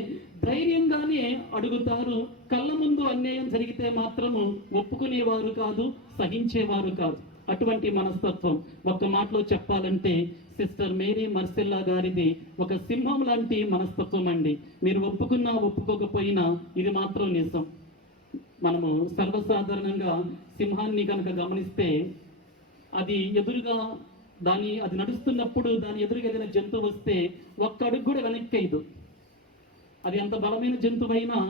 ధైర్యంగానే అడుగుతారు. కళ్ళ ముందు అన్యాయం జరిగితే మాత్రము ఒప్పుకునేవారు కాదు, సహించేవారు కాదు. అటువంటి మనస్తత్వం. ఒక్క మాటలో చెప్పాలంటే సిస్టర్ మేరీ మర్సెల్లా గారిది ఒక సింహం లాంటి మనస్తత్వం అండి. మీరు ఒప్పుకున్నా ఒప్పుకోకపోయినా ఇది మాత్రం నిజం. మనము సర్వసాధారణంగా సింహాన్ని కనుక గమనిస్తే అది ఎదురుగా అది నడుస్తున్నప్పుడు దాని ఎదురుగా ఏదైనా జంతువు వస్తే ఒక్క అడుగు కూడా వెనక్కి అయ్యదు. అది ఎంత బలమైన జంతువైనా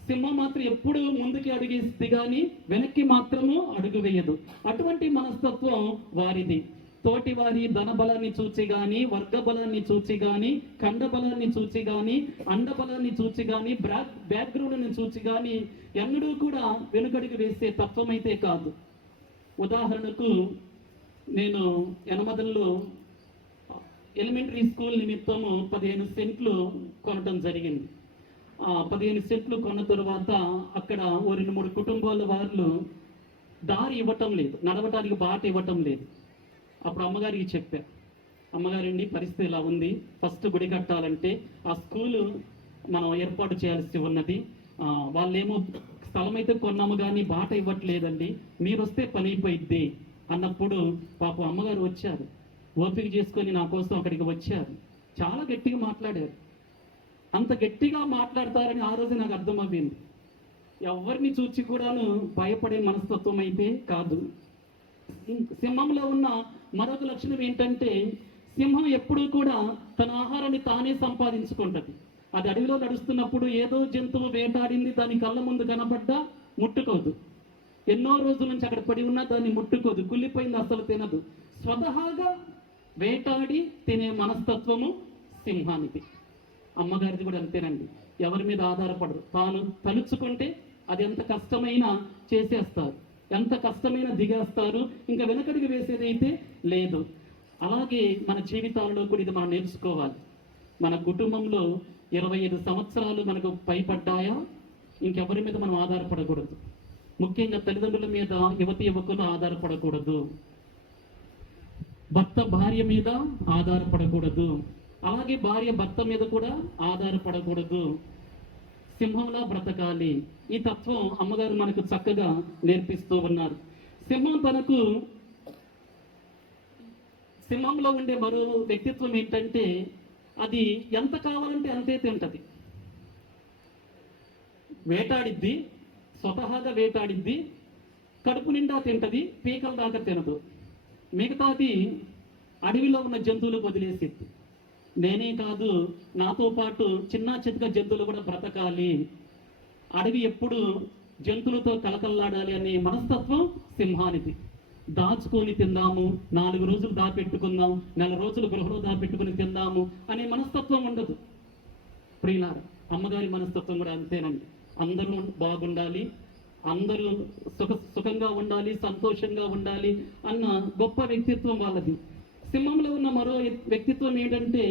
సింహం మాత్రం ఎప్పుడు ముందుకి అడుగేస్తుంది కానీ వెనక్కి మాత్రము అడుగు వేయదు. అటువంటి మనస్తత్వం వారిది. తోటి వారి ధన బలాన్ని చూచి గాని, వర్గ బలాన్ని చూచి గాని, ఖండ బలాన్ని చూచి గాని, అండ బలాన్ని చూచి గాని, బ్యాక్గ్రౌండ్ని చూచి గాని ఎన్నడూ కూడా వెనుకడుగు వేసే తత్వం అయితే కాదు. ఉదాహరణకు నేను యనమదల్లో ఎలిమెంటరీ స్కూల్ నిమిత్తము 15 సెంట్లు కొనటం జరిగింది. 15 సెంట్లు కొన్న తరువాత అక్కడ 2-3 కుటుంబాల వాళ్ళు దారి ఇవ్వటం లేదు, నడవటానికి బాట ఇవ్వటం లేదు. అప్పుడు అమ్మగారికి చెప్పా, అమ్మగారండి పరిస్థితి ఇలా ఉంది, ఫస్ట్ గుడి కట్టాలంటే ఆ స్కూలు మనం ఏర్పాటు చేయాల్సి ఉన్నది, వాళ్ళేమో స్థలం అయితే కొన్నాము కానీ బాట ఇవ్వట్లేదండి, మీరు వస్తే పని అయిపోయిద్ది అన్నప్పుడు పాపం అమ్మగారు వచ్చారు, ఓపిక చేసుకొని నా కోసం అక్కడికి వచ్చారు. చాలా గట్టిగా మాట్లాడారు. అంత గట్టిగా మాట్లాడతారని ఆ రోజు నాకు అర్థమవుతుంది. ఎవరిని చూచి కూడాను భయపడే మనస్తత్వం అయితే కాదు. సింహంలో ఉన్న మరొక లక్షణం ఏంటంటే సింహం ఎప్పుడూ కూడా తన ఆహారాన్ని తానే సంపాదించుకుంటది. అది అడవిలో నడుస్తున్నప్పుడు ఏదో జంతువు వేటాడింది దాని కళ్ళ ముందు కనబడ్డా ముట్టుకోదు. ఎన్నో రోజుల నుంచి అక్కడ పడి ఉన్నా దాన్ని ముట్టుకోదు, కుళ్ళిపోయింది అసలు తినదు. స్వతహాగా వేటాడి తినే మనస్తత్వము సింహానికి. అమ్మగారిది కూడా అంతేనండి, ఎవరి మీద ఆధారపడరు. తాను తలుచుకుంటే అది ఎంత కష్టమైనా చేసేస్తారు, ఎంత కష్టమైనా దిగేస్తారు, ఇంకా వెనకడికి వేసేదైతే లేదు. అలాగే మన జీవితాలలో కూడా ఇది మనం నేర్చుకోవాలి. మన కుటుంబంలో 25 సంవత్సరాలు మనకు పైపడ్డాయా ఇంకెవరి మీద మనం ఆధారపడకూడదు. ముఖ్యంగా తల్లిదండ్రుల మీద యువకులు ఆధారపడకూడదు, భర్త భార్య మీద ఆధారపడకూడదు, అలాగే భార్య భర్త మీద కూడా ఆధారపడకూడదు. సింహంలా బ్రతకాలి. ఈ తత్వం అమ్మగారు మనకు చక్కగా నేర్పిస్తూ ఉన్నారు. సింహంలో ఉండే మరో వ్యక్తిత్వం ఏంటంటే అది ఎంత కావాలంటే అంతే తింటది. వేటాడిద్ది, స్వతహాగా వేటాడిద్ది, కడుపు నిండా తింటది, పీకల దాకా తినదు. మిగతాది అడవిలో ఉన్న జంతువులు వదిలేసిద్ది. నేనే కాదు, నాతో పాటు చిన్న చితక జంతువులు కూడా బ్రతకాలి, అడవి ఎప్పుడు జంతువులతో కలకల్లాడాలి అనే మనస్తత్వం సింహానిది. దాచుకొని తిందాము, 4 రోజులు దాపెట్టుకుందాం, 4 రోజులు గృహలో దాపెట్టుకుని తిందాము అనే మనస్తత్వం ఉండదు. ప్రియులారా, అమ్మగారి మనస్తత్వం కూడా అంతేనండి. అందరూ బాగుండాలి, అందరూ సుఖంగా ఉండాలి, సంతోషంగా ఉండాలి అన్న గొప్ప వ్యక్తిత్వం వాళ్ళది. సింహంలో ఉన్న మరో వ్యక్తిత్వం ఏంటంటే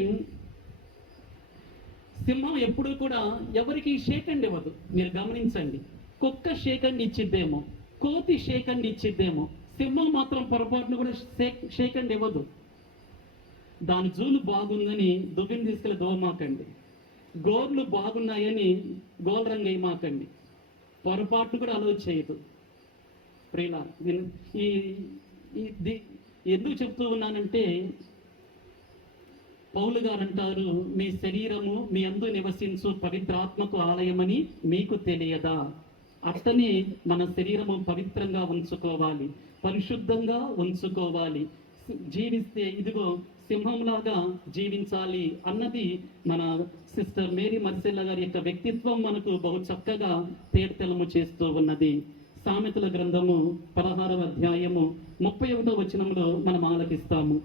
సింహం ఎప్పుడూ కూడా ఎవరికి షేక్ హ్యాండ్ ఇవ్వదు. మీరు గమనించండి, కుక్క షేక్ హ్యాండ్ ఇచ్చిద్దేమో, కోతి షేక్ హ్యాండ్ ఇచ్చిద్దేమో, సింహం మాత్రం పొరపాటును కూడా షేక్ హ్యాండ్ ఇవ్వదు. దాని జూలు బాగుందని దువ్విని తీసుకెళ్ళి దోమాకండి, గోర్లు బాగున్నాయని గోల్ రంగు వేయమాకండి, పొరపాటు కూడా అలో చేయదు. ప్రియుల, ఎందుకు చెప్తూ ఉన్నానంటే పౌలు గారు అంటారు, మీ శరీరము మీ అందు నివసించు పవిత్రాత్మకు ఆలయమని మీకు తెలియదా? అట్టనే మన శరీరము పవిత్రంగా ఉంచుకోవాలి, పరిశుద్ధంగా ఉంచుకోవాలి, జీవిస్తే ఇదిగో సింహంలాగా జీవించాలి అన్నది మన సిస్టర్ మేరీ మర్సెల్లా గారి యొక్క వ్యక్తిత్వం మనకు బహు చక్కగా తేటతెలము చేస్తూ ఉన్నది. సామెతల గ్రంథము 16వ అధ్యాయము 31వ వచనంలో మనం ఆలకిస్తాము.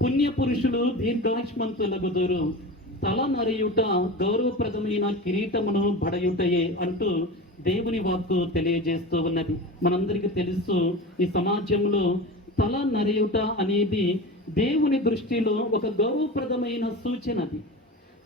పుణ్య పురుషులు దీర్ఘాయుష్మంతులగుదురు, తల నరియుట గౌరవప్రదమైన కిరీటమును బడయుటయే అంటూ దేవుని వాక్కు తెలియజేస్తూ ఉన్నది. మనందరికీ తెలుసు, ఈ సమాజంలో తల నరియుట అనేది దేవుని దృష్టిలో ఒక గౌరవప్రదమైన సూచనది.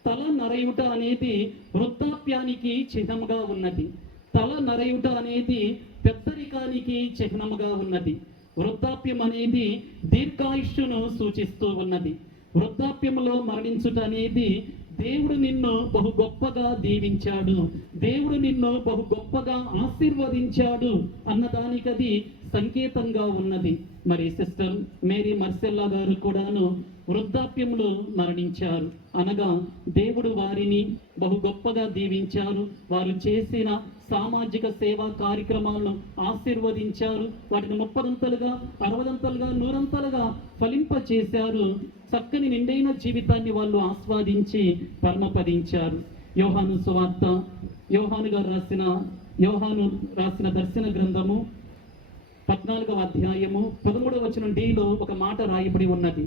తల నరయుట అనేది వృద్ధాప్యానికి చిహ్నముగా ఉన్నది. తల నరయుట అనేది పెద్దరికానికి చిహ్నముగా ఉన్నది. వృద్ధాప్యం అనేది దీర్ఘాయుష్ను సూచిస్తూ ఉన్నది. వృద్ధాప్యంలో మరణించుట అనేది దేవుడు నిన్ను బహు గొప్పగా దీవించాడు, దేవుడు నిన్ను బహు గొప్పగా ఆశీర్వదించాడు అన్నదానికది సంకేతంగా ఉన్నది. మరి సిస్టర్ మేరీ మర్సెల్లా గారు కూడాను వృద్ధాప్యంలో మరణించారు. అనగా దేవుడు వారిని బహు గొప్పగా దీవించారు. వారు చేసిన సామాజిక సేవా కార్యక్రమాలను ఆశీర్వదించారు. వాటిని 30ంతలుగా 60ంతలుగా 100ంతలుగా ఫలింపచేశారు. చక్కని నిండైన జీవితాన్ని వాళ్ళు ఆస్వాదించి పరమపదించారు. యోహాను సువార్త, యోహాను రాసిన దర్శన గ్రంథము 14వ అధ్యాయము 13వ వచనం D లో ఒక మాట రాయబడి ఉన్నది.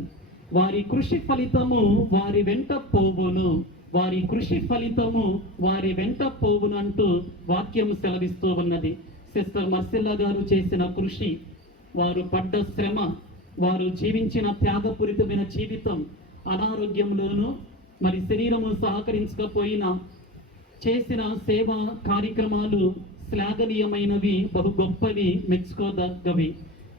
వారి కృషి ఫలితము వారి వెంట పోవును, వారి కృషి ఫలితము వారి వెంట పోవును అంటూ వాక్యం సెలవిస్తూ ఉన్నది. సిస్టర్ మర్సెల్లా గారు చేసిన కృషి, వారు పడ్డ శ్రమ, వారు జీవించిన త్యాగపూరితమైన జీవితం, అనారోగ్యంలోనూ మరి శరీరము సహకరించకపోయినా చేసిన సేవా కార్యక్రమాలు శ్లాఘనీయమైనవి, బహు గొప్పవి, మెచ్చుకోదగ్గవి.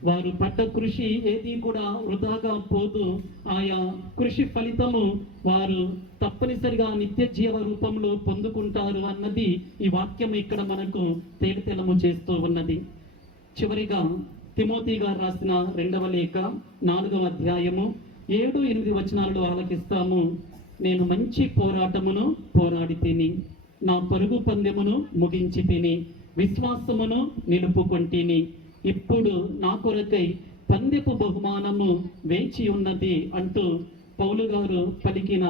వారు పడ్డ కృషి ఏది కూడా వృధాగా పోదు. ఆయా కృషి ఫలితము వారు తప్పనిసరిగా నిత్య జీవ రూపంలో పొందుకుంటారు అన్నది ఈ వాక్యం ఇక్కడ మనకు తేటతెలము చేస్తూ ఉన్నది. చివరిగా తిమోతి గారు రాసిన 2వ లేఖ 4వ అధ్యాయము 7-8 వచనాలలో ఆలకిస్తాము. నేను మంచి పోరాటమును పోరాడి తిని, నా పరుగు పందెమును ముగించి తిని, విశ్వాసమును నిలుపుకొంటిని. ఇప్పుడు నా కొరకై పందెపు బహుమానము వేచి ఉన్నది అంటూ పౌలు గారు పలికిన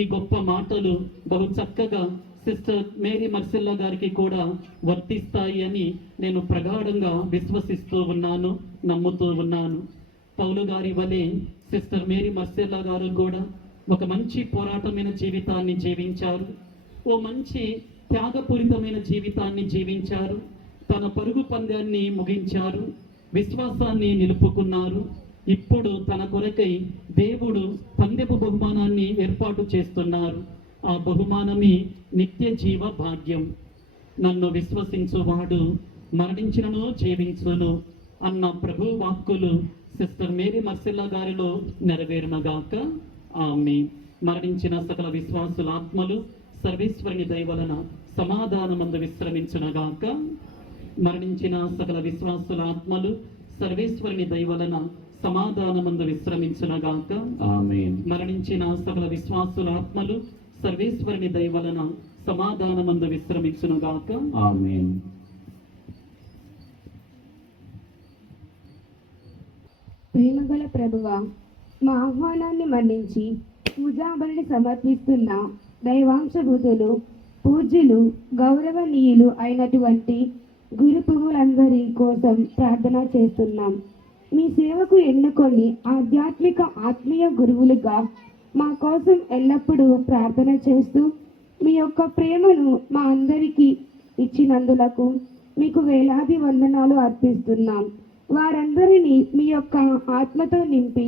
ఈ గొప్ప మాటలు బహు చక్కగా సిస్టర్ మేరీ మర్సిల్లా గారికి కూడా వర్తిస్తాయి అని నేను ప్రగాఢంగా విశ్వసిస్తూ ఉన్నాను, నమ్ముతూ ఉన్నాను. పౌలు గారి వలె సిస్టర్ మేరీ మర్సిల్లా గారు కూడా ఒక మంచి పోరాటమైన జీవితాన్ని జీవించారు, ఓ మంచి త్యాగపూరితమైన జీవితాన్ని జీవించారు. తన పరుగు పందాన్ని ముగించారు, విశ్వాసాన్ని నిలుపుకున్నారు. ఇప్పుడు తన కొరకై దేవుడు పందెపు బహుమానాన్ని ఏర్పాటు చేస్తున్నారు. ఆ బహుమానమే నిత్య జీవ భాగ్యం. నన్ను విశ్వసించువాడు మరణించినను జీవించును అన్న ప్రభు వాక్కులు సిస్టర్ మేరీ మర్సిల్లా గారిలో నెరవేరునగాక. ఆమె మరణించిన సకల విశ్వాసుల ఆత్మలు సర్వేశ్వరుని దయవలన సమాధానమందు విశ్రమించునగాక. మరణించిన సకల విశ్వాసుల ఆత్మలు సర్వేశ్వరుని దయవలన సమాధానమందు విశ్రమించునగాక. ఆమేన్. మరణించిన సకల విశ్వాసుల ఆత్మలు సర్వేశ్వరుని దయవలన సమాధానమందు విశ్రమించునుగాక. ఆమేన్. ప్రేమగల ప్రభువా, మా ఆహ్వానాన్ని మన్నించి పూజాబలిని సమర్పిస్తున్న దైవాంశభూతులు, పూజ్యులు, గౌరవనీయులు అయినటువంటి గురు పువ్వులందరి కోసం ప్రార్థన చేస్తున్నాం. మీ సేవకు ఎన్నుకొని ఆధ్యాత్మిక ఆత్మీయ గురువులుగా మా కోసం ఎల్లప్పుడూ ప్రార్థన చేస్తూ మీ యొక్క ప్రేమను మా అందరికీ ఇచ్చినందులకు మీకు వేలాది వందనాలు అర్పిస్తున్నాం. వారందరినీ మీ యొక్క ఆత్మతో నింపి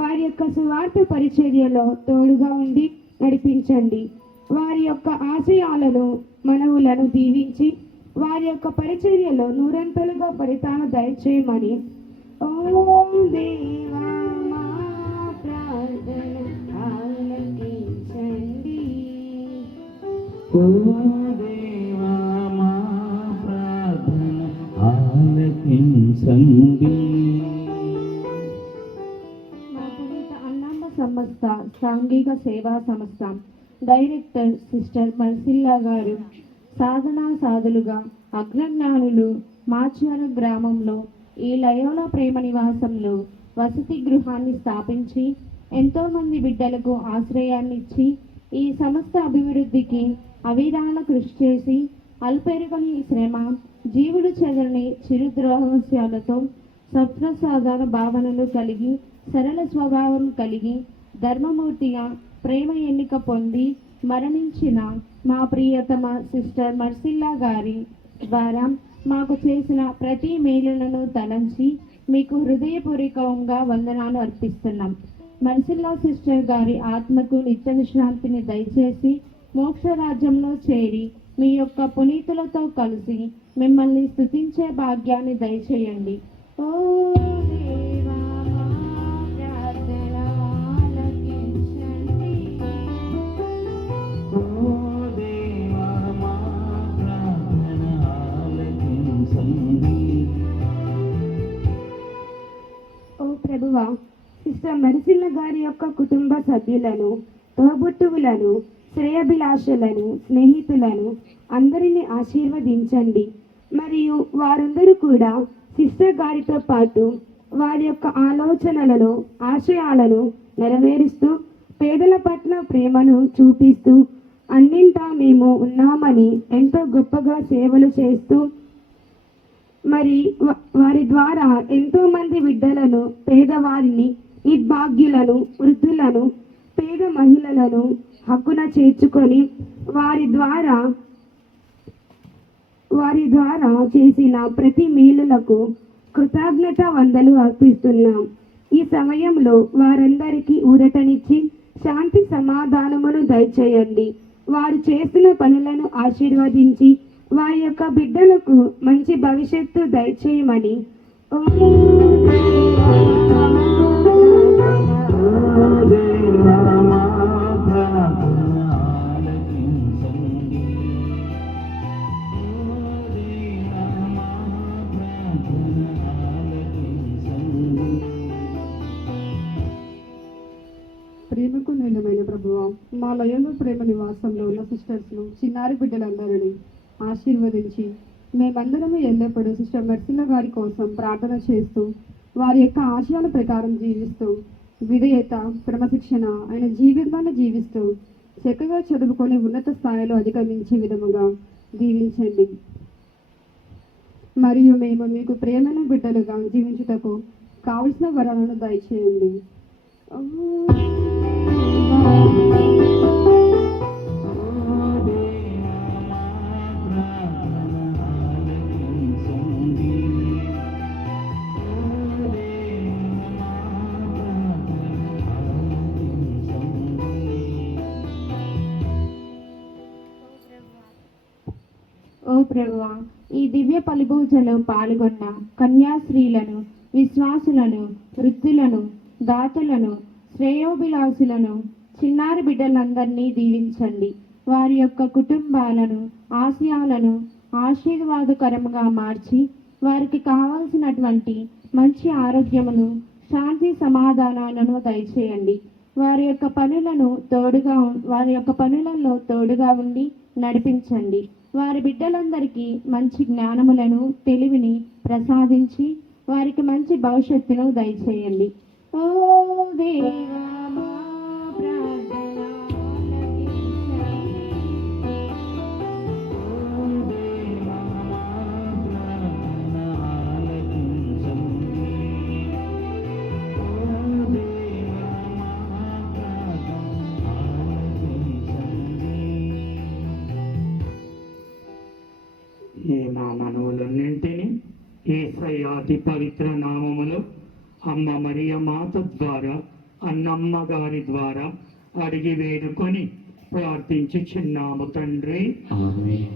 వారి యొక్క సువార్త పరిచర్యలో తోడుగా ఉండి నడిపించండి. వారి యొక్క ఆశయాలను మనవులను దీవించి వారి యొక్క పరిచర్యలో నూరంతలుగా ఫలితాలు దయచేయమని ఓ దేవా మా ప్రార్థన ఆలకించండి. ఓ దేవా మా ప్రార్థన ఆలకించండి. మా పునీత అన్నమ్మ సంస్థ సాంఘిక సేవా సంస్థ డైరెక్టర్ సిస్టర్ మర్సిల్లా గారు సాధనా సాధులుగా అగ్రజ్ఞానులు మాచారు గ్రామంలో ఈ లయోలా ప్రేమ నివాసంలో వసతి గృహాన్ని స్థాపించి ఎంతో మంది బిడ్డలకు ఆశ్రయాన్ని ఇచ్చి ఈ సంస్థ అభివృద్ధికి అవిరామ కృషి చేసి అల్పెరుగని శ్రమ, జీవుడు చెదరని చిరుద్రహస్యాలతో సత్ప్రసాదాన భావనలు కలిగి సరళ స్వభావం కలిగి ధర్మమూర్తిగా ప్రేమ ఎన్నిక పొంది మరణించిన మా ప్రియతమ సిస్టర్ మర్సిల్లా గారి ద్వారా మాకు చేసిన ప్రతి మేలులను తలంచి మీకు హృదయపూర్వకంగా వందనాలు అర్పిస్తున్నాం. మర్సిల్లా సిస్టర్ గారి ఆత్మకు నిత్య విశ్రాంతిని దయచేసి మోక్ష రాజ్యంలో చేరి మీ యొక్క పునీతులతో కలిసి మిమ్మల్ని స్తుతించే భాగ్యాన్ని దయచేయండి. ఓ దేవా మా ప్రార్థన ఆలకించండి. ఓ దేవా మా ప్రార్థన ఆలకించండి. ఓ ప్రభువా, సిస్టర్ మరిసిల్ల గారి యొక్క కుటుంబ సభ్యులను, తోబుట్టువులను, శ్రేయభిలాషులను, స్నేహితులను అందరినీ ఆశీర్వదించండి. మరియు వారందరూ కూడా సిస్టర్ గారితో పాటు వారి యొక్క ఆలోచనలలో ఆశయాలను నెరవేరుస్తూ పేదల పట్ల ప్రేమను చూపిస్తూ అన్నింటా మేము ఉన్నామని ఎంతో గొప్పగా సేవలు చేస్తూ మరి వారి ద్వారా ఎంతో మంది బిడ్డలను, పేదవారిని, నిర్భాగ్యులను, వృద్ధులను, పేద మహిళలను హక్కున చేర్చుకొని వారి ద్వారా చేసిన ప్రతి మేలులకు కృతజ్ఞత వందలు అర్పిస్తున్నాం. ఈ సమయంలో వారందరికీ ఊరటనిచ్చి శాంతి సమాధానమును దయచేయండి. వారు చేస్తున్న పనులను ఆశీర్వదించి వారి యొక్క బిడ్డలకు మంచి భవిష్యత్తు దయచేయమని ఓ దేవా మా ప్రార్థన ఆలకించండి. ఓ దేవా మా ప్రార్థన ఆలకించండి. ప్రేమకు నిలమైన ప్రభువా, మా లయోలా ప్రేమ నివాసంలో ఉన్న సిస్టర్స్ను, చిన్నారి బిడ్డలందరినీ ఆశీర్వదించి మేమందరము ఎల్లప్పుడూ సిస్టర్ మర్సిల్లా గారి కోసం ప్రార్థన చేస్తూ వారి యొక్క ఆశయాల ప్రకారం జీవిస్తూ విధేయత, క్రమశిక్షణ అయిన జీవితాన్ని జీవిస్తూ చక్కగా చదువుకొని ఉన్నత స్థాయిలో అధిగమించే విధముగా దీవించండి. మరియు మేము మీకు ప్రేమైన బిడ్డలుగా జీవించుటకు కావలసిన వరాలను దయచేయండి. ఓ ప్రభువా, ఈ దివ్య పలిపూజలో పాల్గొన్న కన్యాశ్రీలను, విశ్వాసులను, వృద్ధులను, దాతలను, శ్రేయోభిలాసులను, చిన్నారి బిడ్డలందరినీ దీవించండి. వారి యొక్క కుటుంబాలను, ఆశయాలను ఆశీర్వాదకరంగా మార్చి వారికి కావాల్సినటువంటి మంచి ఆరోగ్యమును, శాంతి సమాధానాలను దయచేయండి. వారి యొక్క పనులలో తోడుగా ఉండి నడిపించండి. వారి బిడ్డలందరికీ మంచి జ్ఞానములను, తెలివిని ప్రసాదించి వారికి మంచి భవిష్యత్తును దయచేయండి. ఓ దేవా, మా ప్రార్థన ఆలకించండి. ఈ మా మనవులన్నింటినీ యేసయ్య అతి పవిత్ర నామములో అమ్మ మరియ మాత ద్వారా, అన్నమ్మ గారి ద్వారా అడిగి వేడుకొని ప్రార్థించుచున్నాము తండ్రి. ఆమేన్.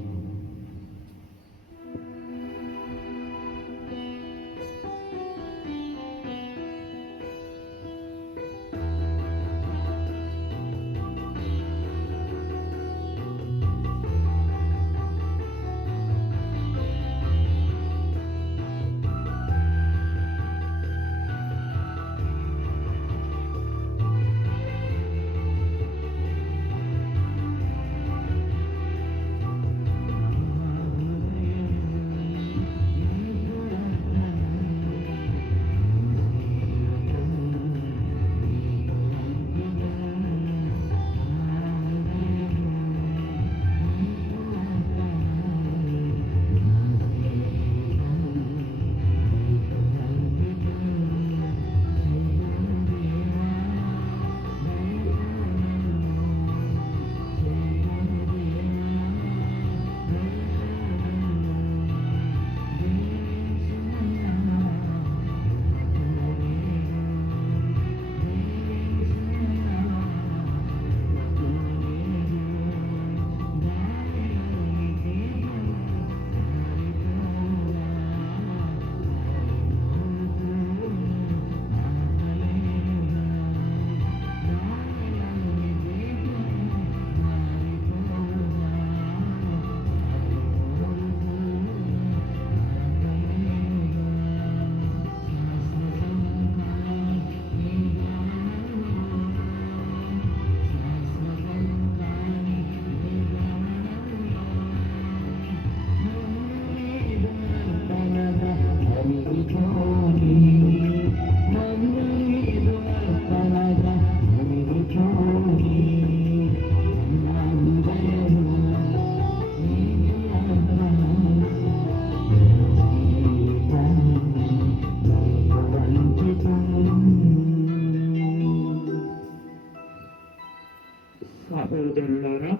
సహోదరులారా,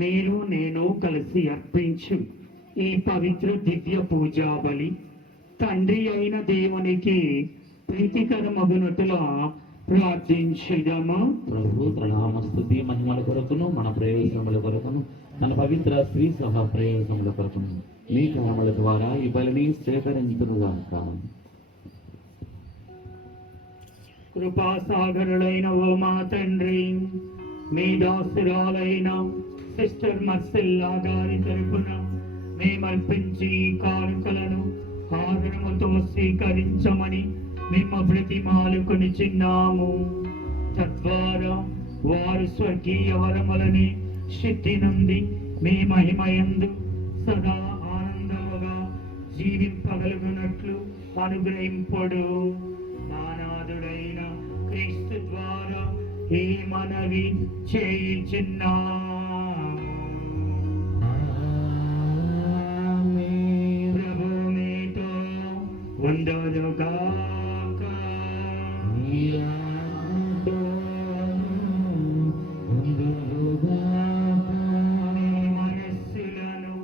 మీరు నేను కలిసి అర్పించు ఈ పవిత్ర దివ్య పూజా బలి తండ్రి అయిన దేవునికి ప్రీతికరమగునట్టులా ప్రార్థించుదామా. ప్రభు తన నామస్తుతి మహిమల కొరకును మన ప్రయోజనముల కొరకును తన పవిత్ర స్త్రీ సహా ప్రయోజనముల కొరకును మీ కర్మల ద్వారా ఈ బలిని స్వీకరించునుగాక. కృపాసాగరులైన ఓ మా తండ్రి, మీ దాసురాలైన సిస్టర్ మర్సిల్లా గారి తరపున మేమర్పించి కానుకలను ఆదరముతో స్వీకరించమని మేము బ్రతిమాలుకొని చిన్నాము. తద్వారా వారు స్వర్గీయ వరములని శక్తి నుండి మీ మహిమయందు సదా ఆనందముగా జీవింపగలుగునట్లు అనుగ్రహింపుడు. మానాథుడైన క్రీస్తు ద్వారా ఈ మనవి చేయుచున్నా. ప్రభు మీతో ఉండుగాక. మనస్సులను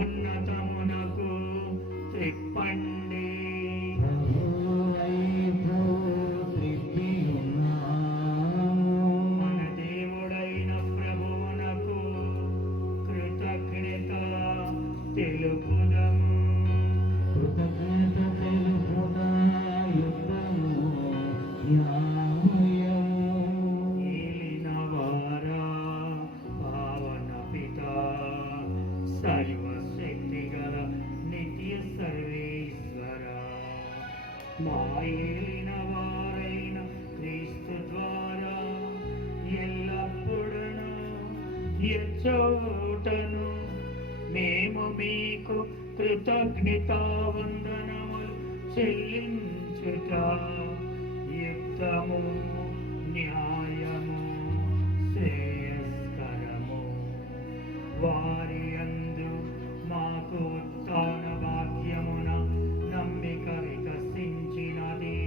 ఉన్నతమునకు త్రిప్పండి. మన దేవుడైన ప్రభువునకు కృతజ్ఞత తెలుపుదము. ఏలినవారా, పావన పితా, సర్వశక్తిగల నిత్య సర్వేశ్వర, మా ఏలినవారైన క్రీస్తు ద్వారా ఎల్లప్పుడూ ఎచ్చోటను మేము మీకు కృతజ్ఞతావందనములు చెల్లించుట యుక్తము, న్యాయము, శ్రేయస్కరము. వారి యందు మాకు ఉత్థాన భాగ్యమున నమ్మిక వికసించినది.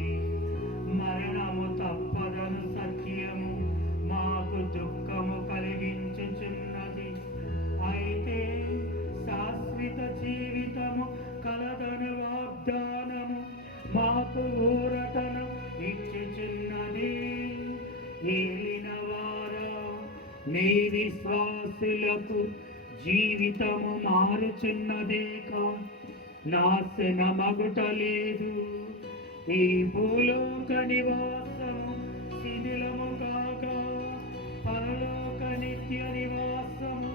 మరణము తప్పదను సత్యము మాకు దుఃఖము కలిగించుచున్నది. అయితే శాశ్వత జీవితము కలదను వాగ్దానము మాకు ఊరటను ఇచ్చుచున్నది. ఏలినవారా, నీ విశ్వాసులకు జీవితము మారుచున్నదే కాని నాశనమగుట లేదు. ఈ భూలోక నివాసము శిథిలము కాక పరలోక నిత్య నివాసము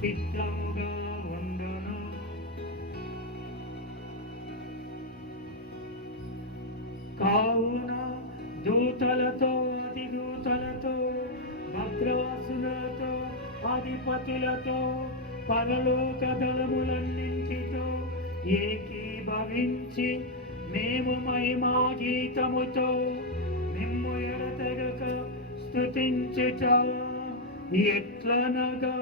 సిద్ధముగా ఉండును. కావున దూతలతో, అధిదూతలతో, భద్రాసులతో, అధిపతులతో, పరలోక దళములన్నింటితో ఏకీభవించి మేము మహిమా గీతముతో మిమ్ము ఎడతెగక స్తుతించుట ఎట్లనగా,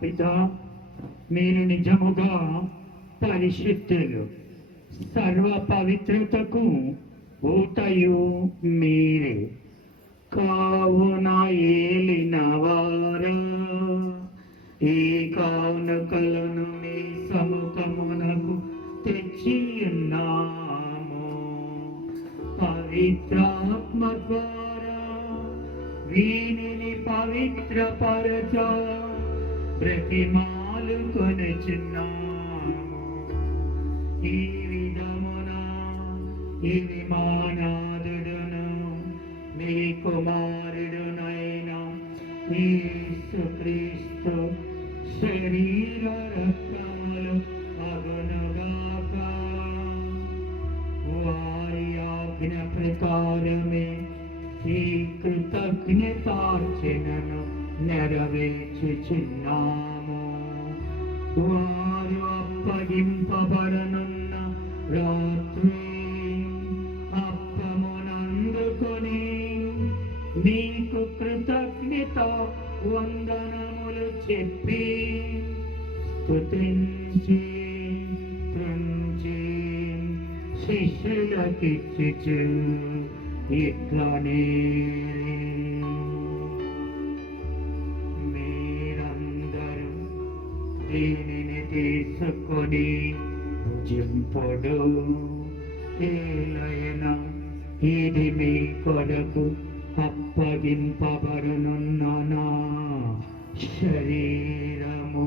పితా, మీరు నిజముగా పరిశుద్ధులు, సర్వ పవిత్రతకు ఊటయు మీరే. కావున ఏలినవారా, ఈ కానుకలను మీ సముఖమునకు తెచ్చి ఉన్నాము. పవిత్రాత్మ ద్వారా వీనిని పవిత్రపరచ ప్రతిమాలు కొనుచున్నాము. ఈ విధమున ఇవి మానాదుడును మీ కుమారుడునైన యేసుక్రీస్తు శరీర రక్తములు అగునుగాక. వారి ఆజ్ఞ ప్రకారమే ఈ కృతజ్ఞతార్చనను నెరవేర్చుచున్నాము. వారు అప్పగింపబడనున్న రాత్రి అప్పమునందుకొని నీకు కృతజ్ఞత వందనములు చెప్పి స్తుతించి త్రుంచి శిష్యులకిచ్చుచు ఇట్లనే, మీరందరూ దీనిని తీసుకొని భుజింపుడు. ఏలైనా ఇది మీ కొరకు అప్పగింపబడునున్న నా శరీరము.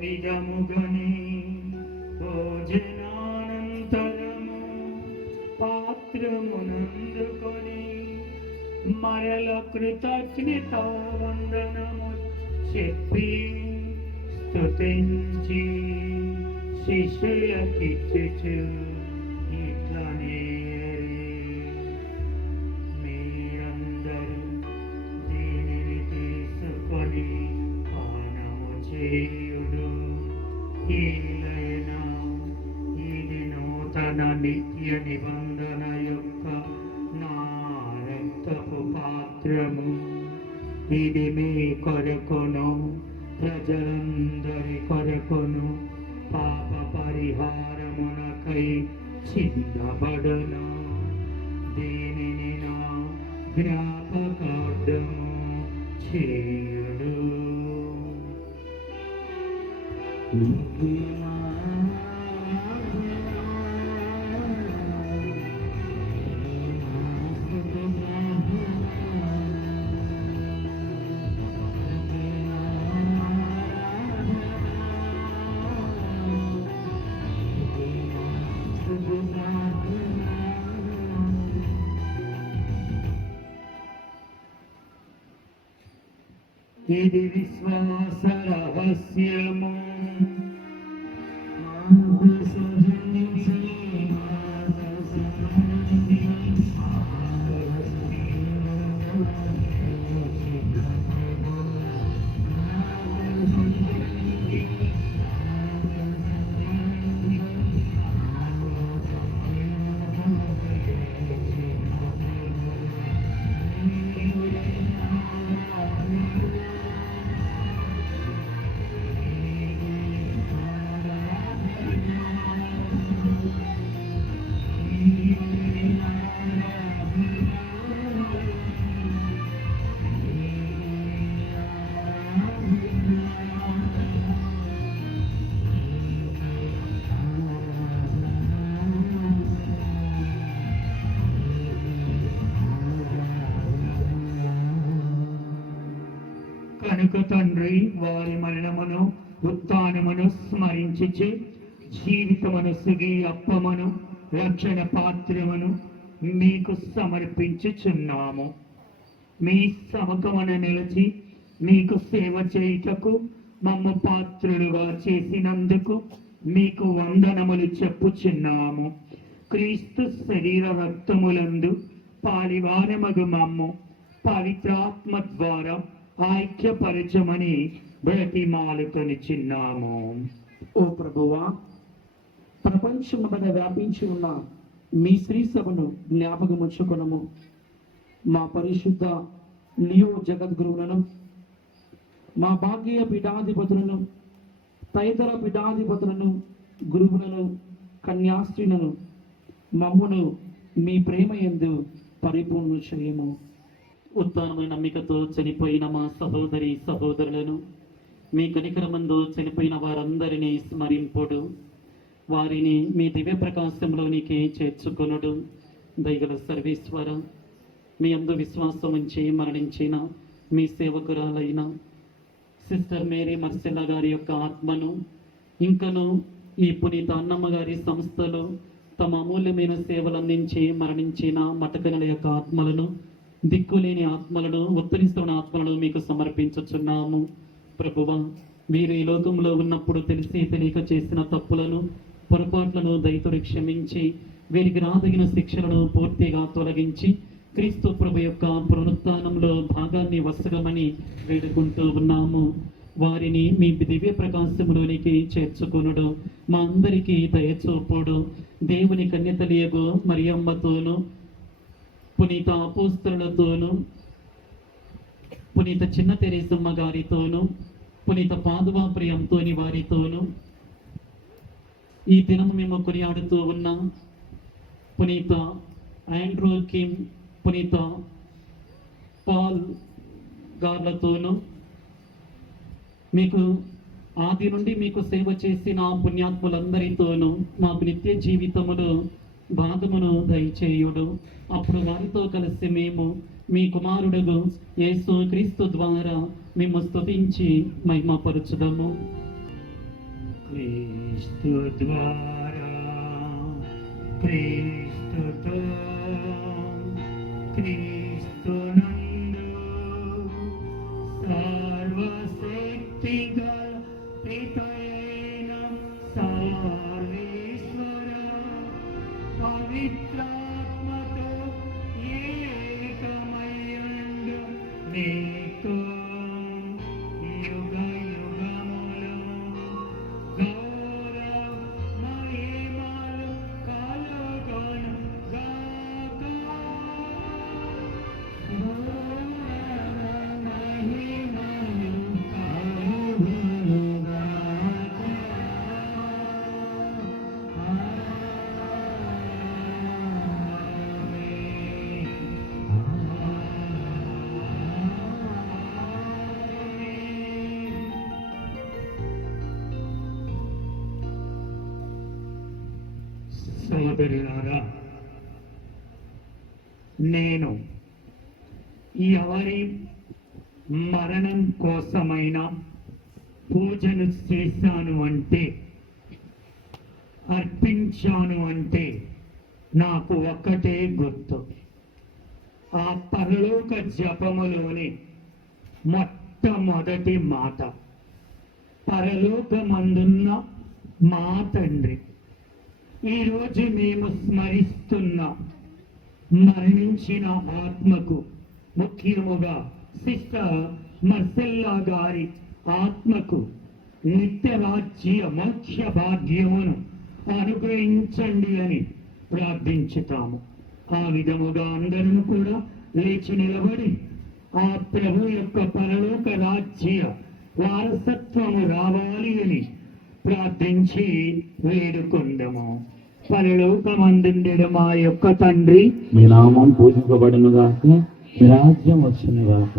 విధముగని భోజనానంతరము పాత్రమునందుకొని మరల కృతజ్ఞత వందనము చెప్పి స్తుతించి శిష్యులకిచ్చుచు ఇట్లనే, మీరందరూ దీనిని తీసుకొని పానము చేయుడు. ఏలైనా ఇది నూతన నిత్య నిబంధన యొక్క నా రక్తపు పాత్రము. ఇది మీ కొరకును ప్రజలందరి కొరకును పాప పరిహారమునకై చిందబడును. దీనిని నా జ్ఞాపకార్థము చేయుడు. ఇది విశ్వాస రహస్యము. కనుక తండ్రి వారి మరణమును ఉత్థానమును స్మరించుచు జీవితమును సుగి అప్పమును రక్షణ పాత్రమును మీకు సమర్పించుచున్నాము. మీ సముఖమున నిలిచి మీకు సేవ చేయుటకు మమ్ము పాత్రులుగా చేసినందుకు మీకు వందనములు చెప్పుచున్నాము. క్రీస్తు శరీర రక్తములందు పాలివారమగు మమ్ము పవిత్రాత్మ ద్వారా ఐక్యపరచమని బ్రతిమాలుకొనిచున్నాము. ఓ ప్రభువా, ప్రపంచమున వ్యాపించి ఉన్న మీ శ్రీ సభను జ్ఞాపకముంచుకొనము. మా పరిశుద్ధ లియో జగద్గురువులను, మా భాగ్య పీఠాధిపతులను, తదితర పీఠాధిపతులను, గురువులను, కన్యాస్త్రీలను మమ్మును మీ ప్రేమ యందు పరిపూర్ణ చేయము. ఉత్తానమైన నమ్మికతో చనిపోయిన మా సహోదరి సహోదరులను, మీ కనికరమందు చనిపోయిన వారందరినీ స్మరింపుడు, వారిని మీ దివ్య ప్రకాశంలోనికి చేర్చుకొనుడు. దయగల సర్వేశ్వర, మీ అందు విశ్వాసం ఉంచి మరణించిన మీ సేవకురాలైన సిస్టర్ మేరీ మర్సెల్లా గారి యొక్క ఆత్మను, ఇంకను ఈ పునీత అన్నమ్మ గారి సంస్థలు తమ అమూల్యమైన సేవలు అందించి మరణించిన మటకనుల యొక్క ఆత్మలను, దిక్కులేని ఆత్మలను, ఉత్తరిస్తున్న ఆత్మలను మీకు సమర్పించుచున్నాము. ప్రభువా, వీరు ఈ లోకంలో ఉన్నప్పుడు తెలిసి తెలియక చేసిన తప్పులను, పొరపాట్లను దయతో క్షమించి వీరికి రాదగిన శిక్షలను పూర్తిగా తొలగించి క్రీస్తు ప్రభు యొక్క పునరుత్థానంలో భాగాన్ని వసగమని వేడుకుంటూ ఉన్నాము. వారిని మీ దివ్య ప్రకాశంలోనికి చేర్చుకొనుడు, మా అందరికీ దయచూపుడు. దేవుని కన్యతలియగు మరియమ్మతోను, పునీత అపోస్తలులతోను, పునీత చిన్న తెరేసమ్మ గారితోను, పునీత పాదువా ప్రియంతోని వారితోను, ఈ దినము మేము కొనియాడుతూ ఉన్న పునీత ఆండ్రూ కిమ్, పునీత పాల్ గార్లతోను, మీకు ఆది నుండి మీకు సేవ చేసిన పుణ్యాత్ములందరితోనూ మాకు నిత్య జీవితములో భాగమును దయచేయుడు. అప్పుడు వారితో కలిసి మేము మీ కుమారుడు యేసు క్రీస్తు ద్వారా మేము స్తుతించి మహిమపరచుదము. క్రీస్తు ద్వారా, క్రీస్తుతో, క్రీస్తునందు సర్వశక్తిగల పితయైన సర్వేశ్వర పవిత్రాత్మతో ఏకమయ్యుండు మీకు యుగ యుగములు గౌరవ మహిమలు కలుగును గాక. గౌరవ మహిమలు కలుగును గాక. సోదరులారా, నేను ఎవరి మరణం కోసమైనా పూజను చేశాను అంటే, అర్పించాను అంటే నాకు ఒక్కటే గుర్తు. ఆ పరలోక జపములోని మొట్టమొదటి మాట, పరలోకమందున్న మా తండ్రి. ఈరోజు మేము స్మరిస్తున్న మరణించిన ఆత్మకు, ముఖ్యముగా సిస్టర్ మర్సెల్లా గారి ఆత్మకు నిత్యరాజ్య మోక్ష భాగ్యమును అనుగ్రహించండి అని ప్రార్థించుతాము. ఆ విధముగా అందరూ కూడా లేచి నిలబడి ఆ ప్రభు యొక్క పరలోక రాజ్య వారసత్వము రావాలి అని ప్రార్థించి వేడుకొందము. పరలోకమందుండెడు మా యొక్క తండ్రి, మీ నామం పూజింపబడును గాక, మీ రాజ్యం వచ్చును గాక,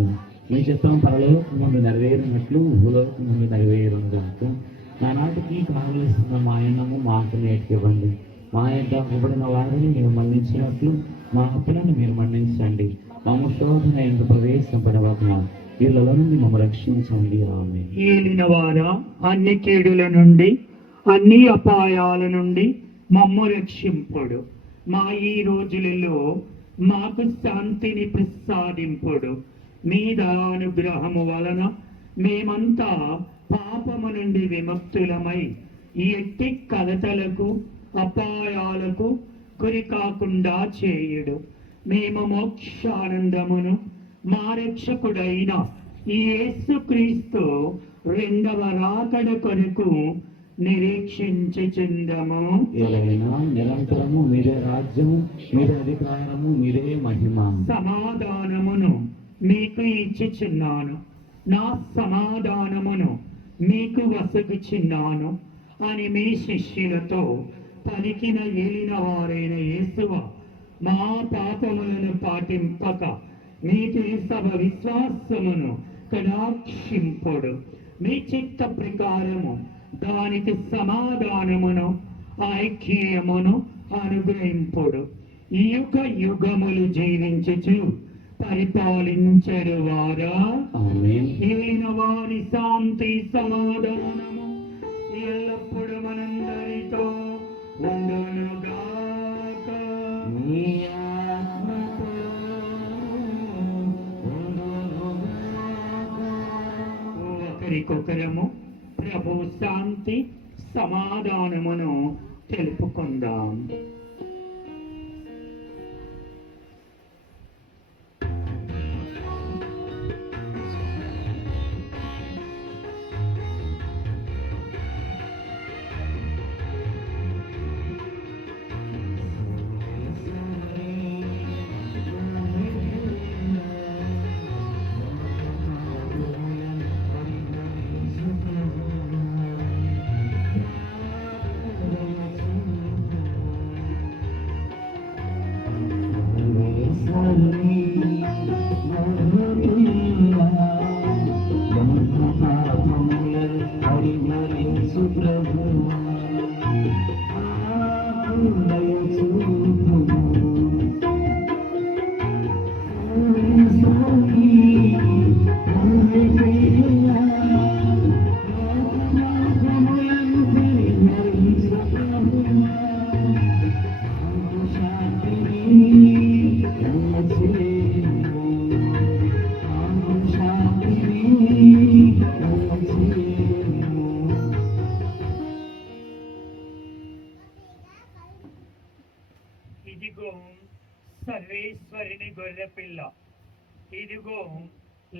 మీ చిత్తం పరలోకం ముందు నెరవేరినట్లు భూలోకం ముందు నెరవేరును గాక. నానాటికి కావలసిన మా అన్నము మాకు నేటికి ఇవ్వండి. మా యొక్క అప్పుబడిన వారిని మీరు మన్నించినట్లు మా అప్పులను మీరు మన్నించండి. మా శోధన ఎందు ప్రవేశపడవకుండా వీళ్ళలో నుండి మమ్మల్ని రక్షించండి. ఆమేన్. ఏలిన వారా, అన్ని కీడుల నుండి, అన్ని అపాయాల నుండి మమ్ము రక్షింపుడు. మా ఈ రోజులలో మాకు శాంతిని ప్రసాదింపుడు. మీ దయానుగ్రహము వలన మేమంతా పాపము నుండి విముక్తులమై ఈ ఎట్టి కలతలకు, అపాయాలకు గురి కాకుండా చేయుడు. మేము మోక్షానందమును మా రక్షకుడైన ఈ యేసుక్రీస్తు రెండవ రాకడ కొరకు నిరీక్షించుచుందము. ఎలాగైనా నిరంతరము మీరే రాజ్యము, మీరే అధికారము, మీరే మహిమ. సమాధానమును మీకు ఇచ్చుచున్నాను, నా సమాధానమును మీకు వసగుచున్నాను అని మీ శిష్యులతో పలికిన ఏలిన వారైన యేసువ మా పాపములను పాటింపక మీటి సభ విశ్వాసమును కటాక్షింపుడు. మీ చిత్త ప్రకారము దానికి సమాధానమును ఐక్యమును అనుగ్రహింపుడు. యుగ యుగములు జీవించుచు పరిపాలించడు వారా. ఆమేన్. ఏలిన వారి శాంతి సమాధానము ఎల్లప్పుడు మనందరితో ఉండునుగాక. నీ ఆత్మతో ఉండునుగాక. ఒకరికొకరము ప్రభు శాంతి సమాధానమును తెలుపుకుందాం. ఇదిగో సర్వేశ్వరుని గొర్రెపిల్ల, ఇదిగో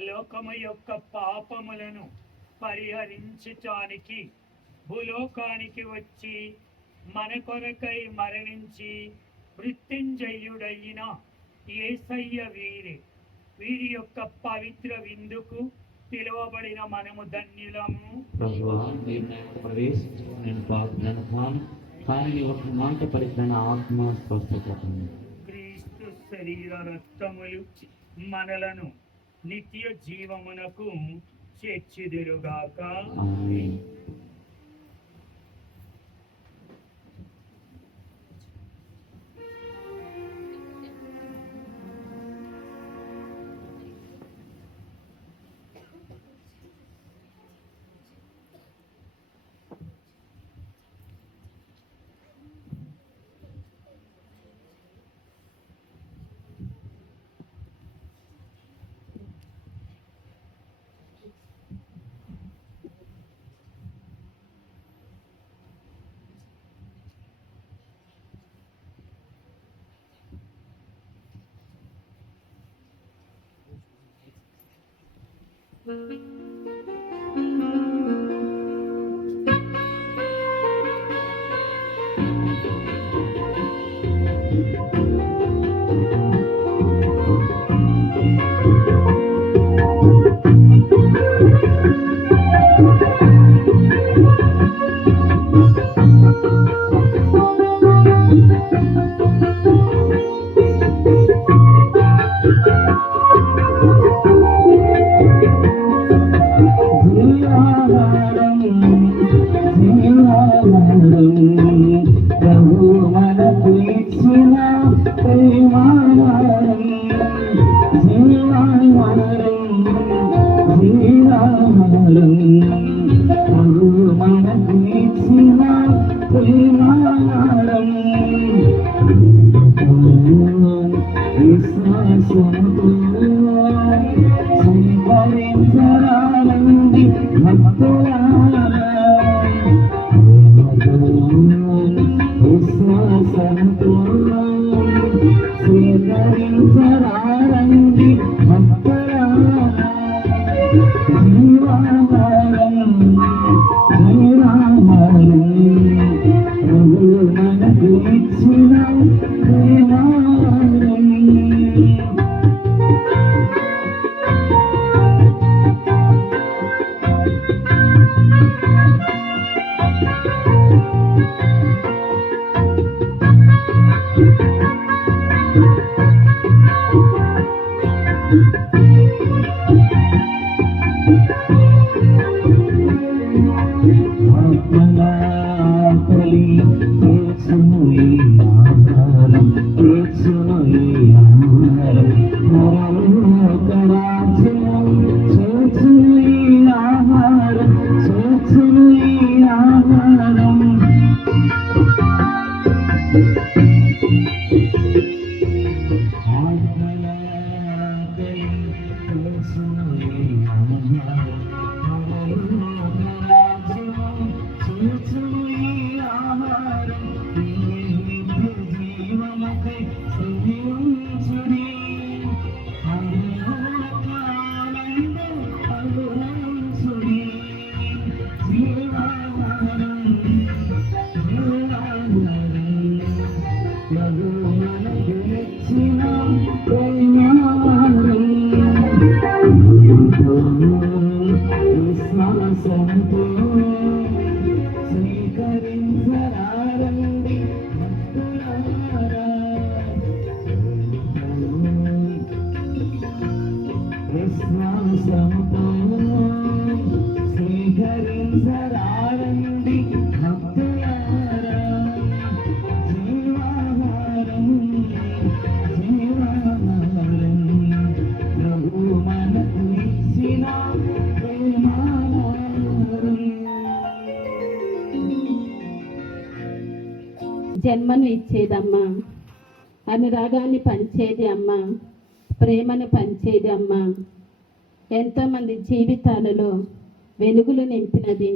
లోకము యొక్క పాపములను పరిహరించటానికి భూలోకానికి వచ్చి మన కొరకై మరణించి మృత్యుంజయుడైన యేసయ్య వీరి యొక్క పవిత్ర విందుకు పిలువబడిన మనము ధన్యులము. ప్రభువా, మీరు నా యొక్క ప్రవేశించు నేను పాపులను కాను, కానీ నీ ఒక మాట పలికిన ఆత్మ స్వస్థపడుతుంది. క్రీస్తు శరీర రక్తములు మనలను నిత్య జీవమునకు చేర్చుదురుగాక. ఆమేన్. తీర్చును ఈ ఆహారం, తీర్చును ఈ ఆహారం, పరలోక రాజ్యం చేర్చును ఈ ఆహారం, చేర్చును ఈ ఆహారం. స్వీకరించరారండి భక్తులారా, విశ్వాసముతో స్వీకరించరారండి భక్తులారా, జీవాహారం జీవాహారం ప్రభువు మనకు ఇచ్చిన ప్రేమాహారం. జన్మను ఇచ్చేదమ్మా, అనురాగాన్ని పంచేది అమ్మ, ప్రేమను పంచేది అమ్మ. ఎంతోమంది జీవితాలలో వెలుగులు నింపినది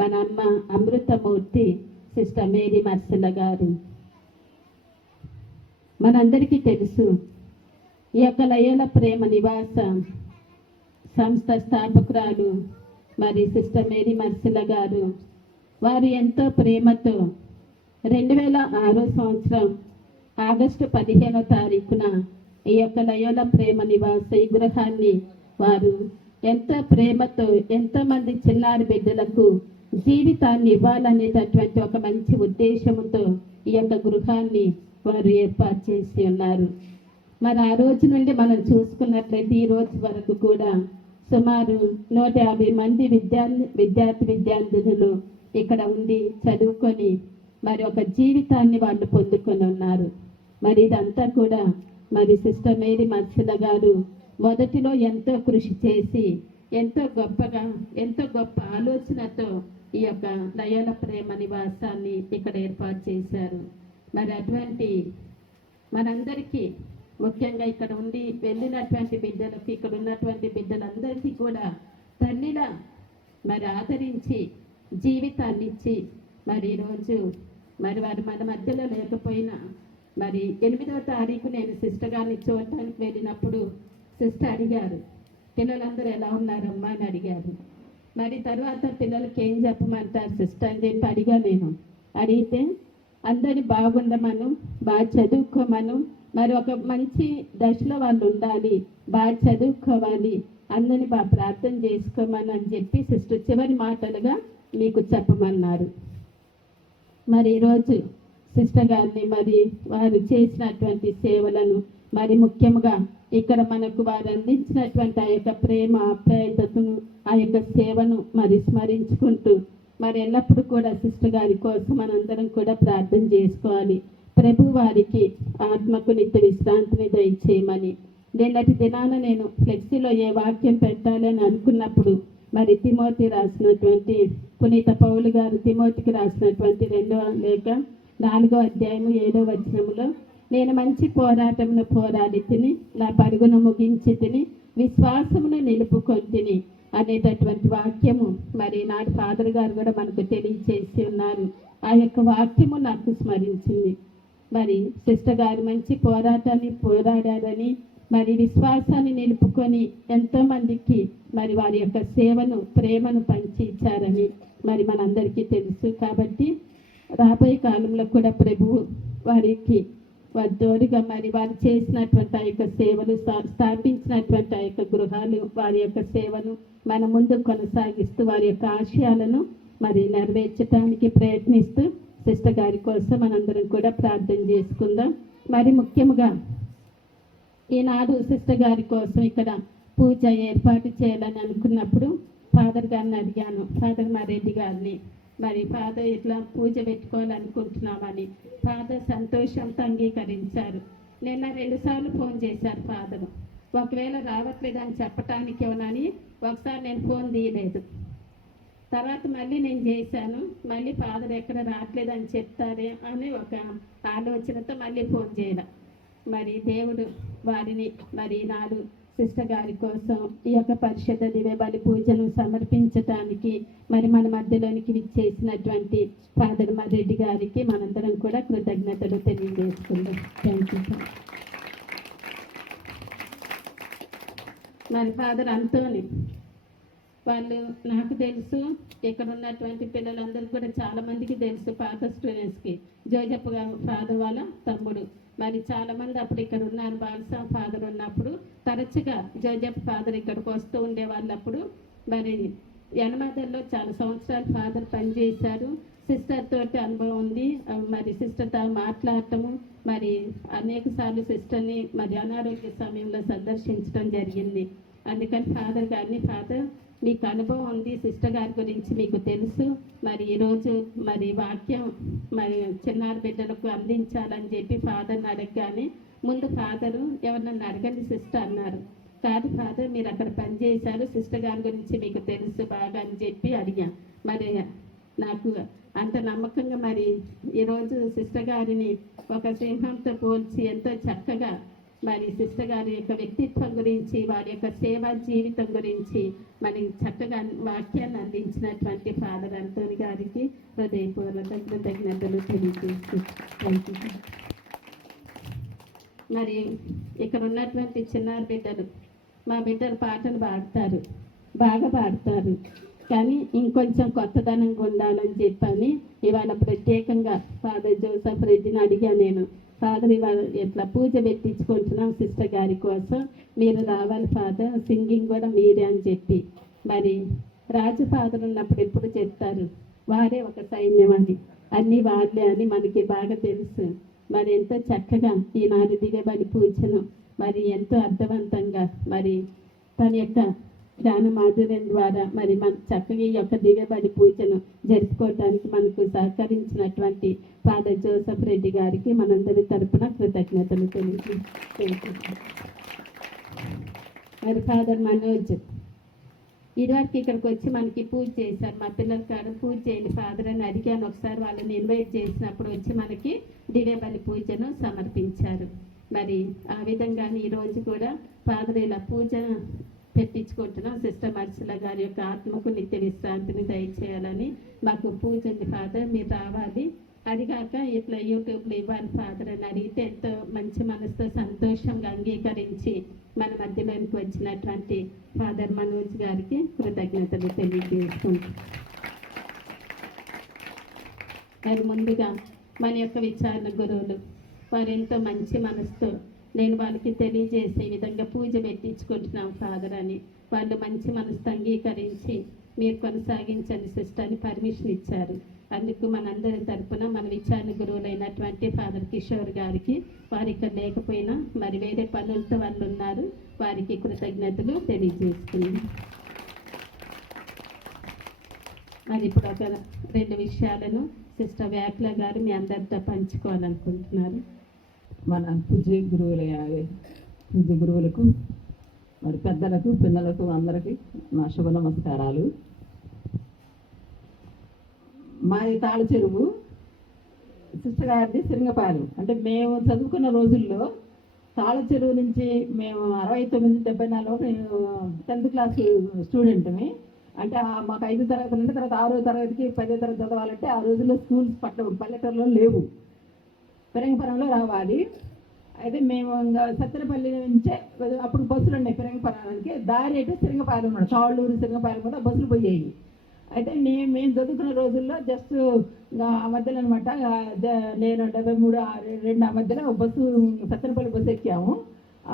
మన అమ్మ అమృతమూర్తి సిస్టర్ మేరీ మర్సల గారు. మనందరికీ తెలుసు ఈ యొక్క లయల ప్రేమ నివాస సంస్థ స్థాపకురాలు మరి సిస్టర్ మేరీ మర్సల గారు. వారు ఎంతో ప్రేమతో 2006 సంవత్సరం ఆగస్టు 15వ తారీఖున ఈ యొక్క లయోల ప్రేమ నివాస ఈ గృహాన్ని వారు ఎంతో ప్రేమతో ఎంతోమంది చిన్నారి బిడ్డలకు జీవితాన్ని ఇవ్వాలనేటటువంటి ఒక మంచి ఉద్దేశంతో ఈ యొక్క గృహాన్ని వారు ఏర్పాటు చేసి ఉన్నారు. మరి ఆ రోజు నుండి మనం చూసుకున్నట్లయితే ఈ రోజు వరకు కూడా సుమారు 150 మంది విద్యార్థినులు ఇక్కడ ఉండి చదువుకొని మరి ఒక జీవితాన్ని వాళ్ళు పొందుకొని ఉన్నారు. మరి ఇదంతా కూడా మరి సిస్టర్ మేరీ మర్సల గారు మొదటిలో ఎంతో కృషి చేసి ఎంతో గొప్ప ఆలోచనతో ఈ యొక్క లయోల ప్రేమ నివాసాన్ని ఇక్కడ ఏర్పాటు చేశారు. మరి అటువంటి మనందరికీ ముఖ్యంగా ఇక్కడ ఉండి వెళ్ళినటువంటి బిడ్డలకి ఇక్కడ ఉన్నటువంటి బిడ్డలందరికీ కూడా తల్లిలా మరి ఆదరించి జీవితాన్ని ఇచ్చి మరి ఈరోజు మరి వారు మన మధ్యలో లేకపోయినా మరి 8వ తారీఖు నేను సిస్టర్ గారిని చూడటానికి వెళ్ళినప్పుడు సిస్టర్ అడిగారు, పిల్లలందరూ ఎలా ఉన్నారమ్మా అని అడిగారు. మరి తర్వాత పిల్లలకి ఏం చెప్పమంటారు సిస్టర్ అని చెప్పి అడిగా. నేను అడిగితే అందరినీ బాగుండమను, బాగా చదువుకోమను, మరి ఒక మంచి దశలో వాళ్ళు ఉండాలి, బాగా చదువుకోవాలి, అందరినీ బాగా ప్రార్థన చేసుకోమని అని చెప్పి సిస్టర్ చివరి మాటలుగా మీకు చెప్పమన్నారు. మరి ఈరోజు సిస్టర్ గారిని మరి వారు చేసినటువంటి సేవలను మరి ముఖ్యంగా ఇక్కడ మనకు వారు అందించినటువంటి ఆ యొక్క ప్రేమ ఆప్యాయతను ఆ యొక్క సేవను మరి స్మరించుకుంటూ మరి ఎల్లప్పుడూ కూడా సిస్టర్ గారి కోసం మనందరం కూడా ప్రార్థన చేసుకోవాలి. ప్రభు వారికి ఆత్మకు నిత్య విశ్రాంతిని దయచేయమని. నిన్నటి దినాన నేను ఫ్లెక్సీలో ఏ వాక్యం పెట్టాలని అనుకున్నప్పుడు మరి తిమోతి రాసినటువంటి పునీత పౌలు గారు తిమోతికి రాసినటువంటి 2వ లేఖ 4వ అధ్యాయము 7వ వచనములో నేను మంచి పోరాటమును పోరాడి తిని నా పరుగును ముగించి తిని విశ్వాసమును నిలుపుకొని తిని అనేటటువంటి వాక్యము మరి నాటి ఫాదర్ గారు కూడా మనకు తెలియజేసి ఉన్నారు. ఆ యొక్క వాక్యము నాకు స్మరించింది. మరి సిస్టర్ గారు మంచి పోరాటాన్ని పోరాడారని మరి విశ్వాసాన్ని నిలుపుకొని ఎంతోమందికి మరి వారి యొక్క సేవను ప్రేమను పంచి ఇచ్చారని మరి మనందరికీ తెలుసు. కాబట్టి రాబోయే కాలంలో కూడా ప్రభువు వారికి తోడుగా మరి వారు చేసినటువంటి ఆ యొక్క సేవలు స్థాపించినటువంటి ఆ యొక్క గృహాలు వారి యొక్క సేవను మన ముందు కొనసాగిస్తూ వారి యొక్క ఆశయాలను మరి నెరవేర్చడానికి ప్రయత్నిస్తూ సిస్టర్ గారి కోసం మనందరం కూడా ప్రార్థన చేసుకుందాం. మరి ముఖ్యంగా ఈనాడు సిస్టర్ గారి కోసం ఇక్కడ పూజ ఏర్పాటు చేయాలని అనుకున్నప్పుడు ఫాదర్ గారిని అడిగాను, ఫాదర్ మారెడ్డి గారిని. మరి ఫాదర్ ఇట్లా పూజ పెట్టుకోవాలనుకుంటున్నామని ఫాదర్ సంతోషంతో అంగీకరించారు. నిన్న 2 సార్లు ఫోన్ చేశారు ఫాదర్. ఒకవేళ రావట్లేదని చెప్పటానికి ఏమనని ఒకసారి నేను ఫోన్ తీయలేదు. తర్వాత మళ్ళీ నేను చేశాను. మళ్ళీ ఫాదర్ ఎక్కడ రావట్లేదని చెప్తారే అని ఒక ఆలోచనతో మళ్ళీ ఫోన్ చేయడం. మరి దేవుడు వారిని మరి నాడు సిస్టర్ గారి కోసం ఈ యొక్క పరిశుద్ధ దివ్య బలి పూజను సమర్పించటానికి మరి మన మధ్యలోనికి విచ్చేసినటువంటి ఫాదర్ మర్రెడ్డి గారికి మనందరం కూడా కృతజ్ఞతలు తెలియజేసుకుందాం. Thank you sir. మరి ఫాదర్ అంతోని వాళ్ళు నాకు తెలుసు, ఇక్కడ ఉన్నటువంటి పిల్లలందరూ కూడా చాలామందికి తెలుసు, పాత స్టూడెంట్స్కి. జోజప్ప గారు ఫాదర్ వాళ్ళ తమ్ముడు. మరి చాలామంది అప్పుడు ఇక్కడ ఉన్నారు. బాలసా ఫాదర్ ఉన్నప్పుడు తరచుగా జోజప్ప ఫాదర్ ఇక్కడికి వస్తూ ఉండేవాళ్ళు. అప్పుడు మరి యనమదల్లో చాలా సంవత్సరాలు ఫాదర్ పనిచేశారు. సిస్టర్ తోటి అనుభవం ఉంది. మరి సిస్టర్తో మాట్లాడటము, మరి అనేక సార్లు సిస్టర్ని మరి అనారోగ్య సమయంలో సందర్శించడం జరిగింది. అందుకని ఫాదర్ గారిని, ఫాదర్ మీకు అనుభవం ఉంది, సిస్టర్ గారి గురించి మీకు తెలుసు, మరి ఈరోజు మరి వాక్యం మరి చిన్నారి బిడ్డలకు అందించాలని చెప్పి ఫాదర్ని అడగగానే ముందు ఫాదరు ఎవరినన్ను అడగండి సిస్టర్ అన్నారు. కాదు ఫాదర్, మీరు అక్కడ పనిచేశారు, సిస్టర్ గారి గురించి మీకు తెలుసు బాగా అని చెప్పి అడిగా. మరి నాకు అంత నమ్మకంగా మరి ఈరోజు సిస్టర్ గారిని ఒక సింహంతో పోల్చి ఎంతో చక్కగా మరి సిస్టర్ గారి యొక్క వ్యక్తిత్వం గురించి, వారి యొక్క సేవా జీవితం గురించి మరి చక్కగా వాక్యాన్ని అందించినటువంటి ఫాదర్ అంతోని గారికి హృదయపూర్వక కృతజ్ఞతలు తెలియజేస్తూ మరి ఇక్కడ ఉన్నటువంటి చిన్నారి బిడ్డలు, మా బిడ్డలు పాటలు పాడతారు, బాగా పాడతారు, కానీ ఇంకొంచెం కొత్తదనంగా ఉండాలని చెప్పని ఇవాళ ప్రత్యేకంగా ఫాదర్ జోసఫ్ రెడ్డిని అడిగా నేను. ఫాదర్ ఇవాళ ఇట్లా పూజ పెట్టించుకుంటున్నాం సిస్టర్ గారి కోసం, మీరు రావాలి ఫాదర్, సింగింగ్ కూడా మీరే అని చెప్పి. మరి రాజు ఫాదర్ ఉన్నప్పుడు ఎప్పుడు చెప్తారు వారే ఒక సైన్యం అని, అన్నీ వాళ్ళే అని మనకి బాగా తెలుసు. మరి ఎంతో చక్కగా ఈనాడు దిగబడి పూజను మరి ఎంతో అర్థవంతంగా మరి తన యొక్క జ్ఞాన మాధుర్యం ద్వారా మరి మన చక్కగా ఈ యొక్క దివ్యబడి పూజను జరుపుకోవడానికి మనకు సహకరించినటువంటి ఫాదర్ జోసఫ్ రెడ్డి గారికి మనందరి తరపున కృతజ్ఞతలు తెలియజేస్తున్నాం. మరి ఫాదర్ మనోజ్ ఇదివరకు ఇక్కడికి వచ్చి మనకి పూజ చేశారు. మా పిల్లల కాడ పూజ చేయండి ఫాదర్ అని అడిగాను. ఒకసారి వాళ్ళని ఇన్వైట్ చేసినప్పుడు వచ్చి మనకి దివ్యబలి పూజను సమర్పించారు. మరి ఆ విధంగానే ఈరోజు కూడా ఫాదర్ ఇలా పూజ పెట్టించుకుంటున్నాం. సిస్టర్ మర్చిల గారి యొక్క ఆత్మకు నిత్య విశ్రాంతిని దయచేయాలని మాకు పూజ ఉంది ఫాదర్, మీరు రావాలి. అడిగాక ఇట్లా యూట్యూబ్లో ఇవ్వాలి ఫాదర్ అని అడిగితే ఎంతో మంచి మనసుతో సంతోషంగా అంగీకరించి మన మధ్యలోనికి వచ్చినటువంటి ఫాదర్ మనోజ్ గారికి కృతజ్ఞతలు తెలియజేసుకుంటాం. అది ముందుగా మన యొక్క విచారణ గురువులు వారు ఎంతో మంచి మనసుతో నేను వాళ్ళకి తెలియజేసే విధంగా పూజ పెట్టించుకుంటున్నాం ఫాదర్ అని వాళ్ళు మంచి మనసుతో అంగీకరించి మీరు కొనసాగించండి సిస్టర్ అని పర్మిషన్ ఇచ్చారు. అందుకు మనందరి తరపున మన విచారణ గురువులైనటువంటి ఫాదర్ కిషోర్ గారికి, వారు ఇక్కడ లేకపోయినా మరి వేరే పనులతో వాళ్ళు ఉన్నారు, వారికి కృతజ్ఞతలు తెలియజేస్తున్నాం. మరి ఇప్పుడు ఒక 2 విషయాలను సిస్టర్ వ్యాఖ్ల గారు మీ అందరితో పంచుకోవాలనుకుంటున్నారు. మన పూజ్య గురువులకు మరి పెద్దలకు పిల్లలకు అందరికీ నా శుభ నమస్కారాలు. మాది తాళ చెరువు, సిస్టర్ గారిది సింగపాలెం. అంటే మేము చదువుకున్న రోజుల్లో తాళ చెరువు నుంచి మేము 69-74 నేను 10th క్లాస్ స్టూడెంట్ని. అంటే మాకు 5వ తరగతి నుండి తర్వాత 6వ తరగతికి 10వ తరగతి చదవాలంటే ఆ రోజుల్లో స్కూల్స్ పల్లెటూరులో లేవు, పెరంగపురంలో రావాలి. అయితే మేము ఇంకా సత్తెనపల్లి నుంచే అప్పుడు బస్సులు ఉన్నాయి పెరంగపురానికి, దారి అయితే సింగపాలెం ఉన్నాడు, చావళ్ళూరు సింగపాలెం కూడా బస్సులు పోయాయి. అయితే మేము చదువుకున్న రోజుల్లో జస్ట్ ఆ మధ్యలో అనమాట, నేను 73-2 ఆ మధ్యలో బస్సు సత్తెనపల్లి బస్సు ఎక్కాము.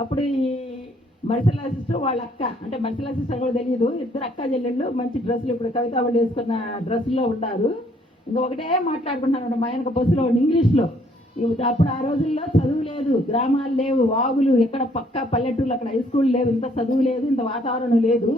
అప్పుడు ఈ మరిసెల్లా సిస్టర్ వాళ్ళ అక్క, అంటే మరిసెల్లా సిస్టర్ కూడా తెలియదు, 2 అక్క చెల్లెళ్ళు మంచి డ్రెస్సులు, ఇప్పుడు కవిత వాళ్ళు వేసుకున్న డ్రెస్సుల్లో ఉన్నారు. ఇంకా ఒకటే మాట్లాడుకుంటున్నాను మా ఆయనకు బస్సులో ఇంగ్లీష్లో. అప్పుడు ఆ రోజుల్లో చదువు లేదు, గ్రామాలు లేవు, వాగులు ఎక్కడ పక్క పల్లెటూళ్ళు, అక్కడ హై స్కూల్ లేవు, ఇంత చదువు లేదు, ఇంత వాతావరణం లేదు.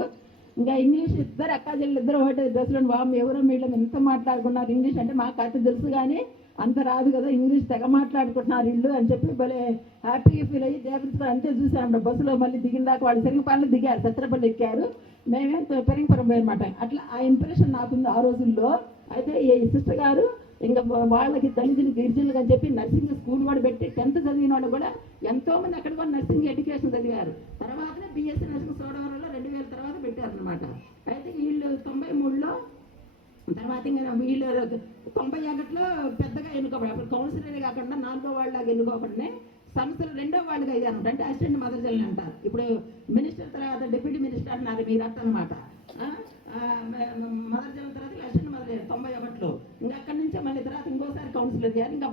ఇంకా ఇంగ్లీష్ ఇద్దరు అక్క చెల్లెలు ఇద్దరు ఒకటే డ్రెస్సులు వామ్ ఎవరో వీళ్ళని ఎంత మాట్లాడుకున్నారు ఇంగ్లీష్ అంటే మాకు అర్థం తెలుసు కానీ అంత రాదు కదా ఇంగ్లీష్ తెగ మాట్లాడుకుంటున్నారు ఇల్లు అని చెప్పి భలే హ్యాపీగా ఫీల్ అయ్యి దేవత అంతే చూసాము బస్సులో మళ్ళీ దిగిన దాకా వాళ్ళు శనగపల్లి దిగారు సత్రపల్లి ఎక్కారు మేమే పెరింగపురం అనమాట. అట్లా ఆ ఇంప్రెషన్ నాకుంది ఆ రోజుల్లో. అయితే ఈ సిస్టర్ గారు ఇంకా వాళ్ళకి దళితులు గిరిజనులు అని చెప్పి నర్సింగ్ స్కూల్ కూడా పెట్టి 10th చదివిన వాళ్ళు కూడా ఎంతోమంది అక్కడ కూడా నర్సింగ్ ఎడ్యుకేషన్ చదివారు. తర్వాతనే బీఎస్సీ నర్సింగ్ సోడవరంలో 2000 తర్వాత పెట్టారనమాట. అయితే వీళ్ళు 93లో తర్వాత ఇంకా వీళ్ళు 91లో పెద్దగా ఎన్నుకోబడి అప్పుడు కౌన్సిలరే కాకుండా 4వ వాళ్ళలాగా ఎన్నుకోకుండా సంస్థలు 2వ వాళ్ళుగా అయ్యారు. అంటే అసిస్టెంట్ మదర్ జనరల్ అంటారు. ఇప్పుడు మినిస్టర్ తర్వాత డిప్యూటీ మినిస్టర్ అంటున్నారు మీరు అట్ట అనమాట. మదర్ జనరల్ తర్వాత అసిస్టెంట్ మదర్ 91లో ఇంకా అక్కడి నుంచే మళ్ళీ తర్వాత ఇంకోసారి కౌన్సిలర్ అయ్యారు. ఇంకా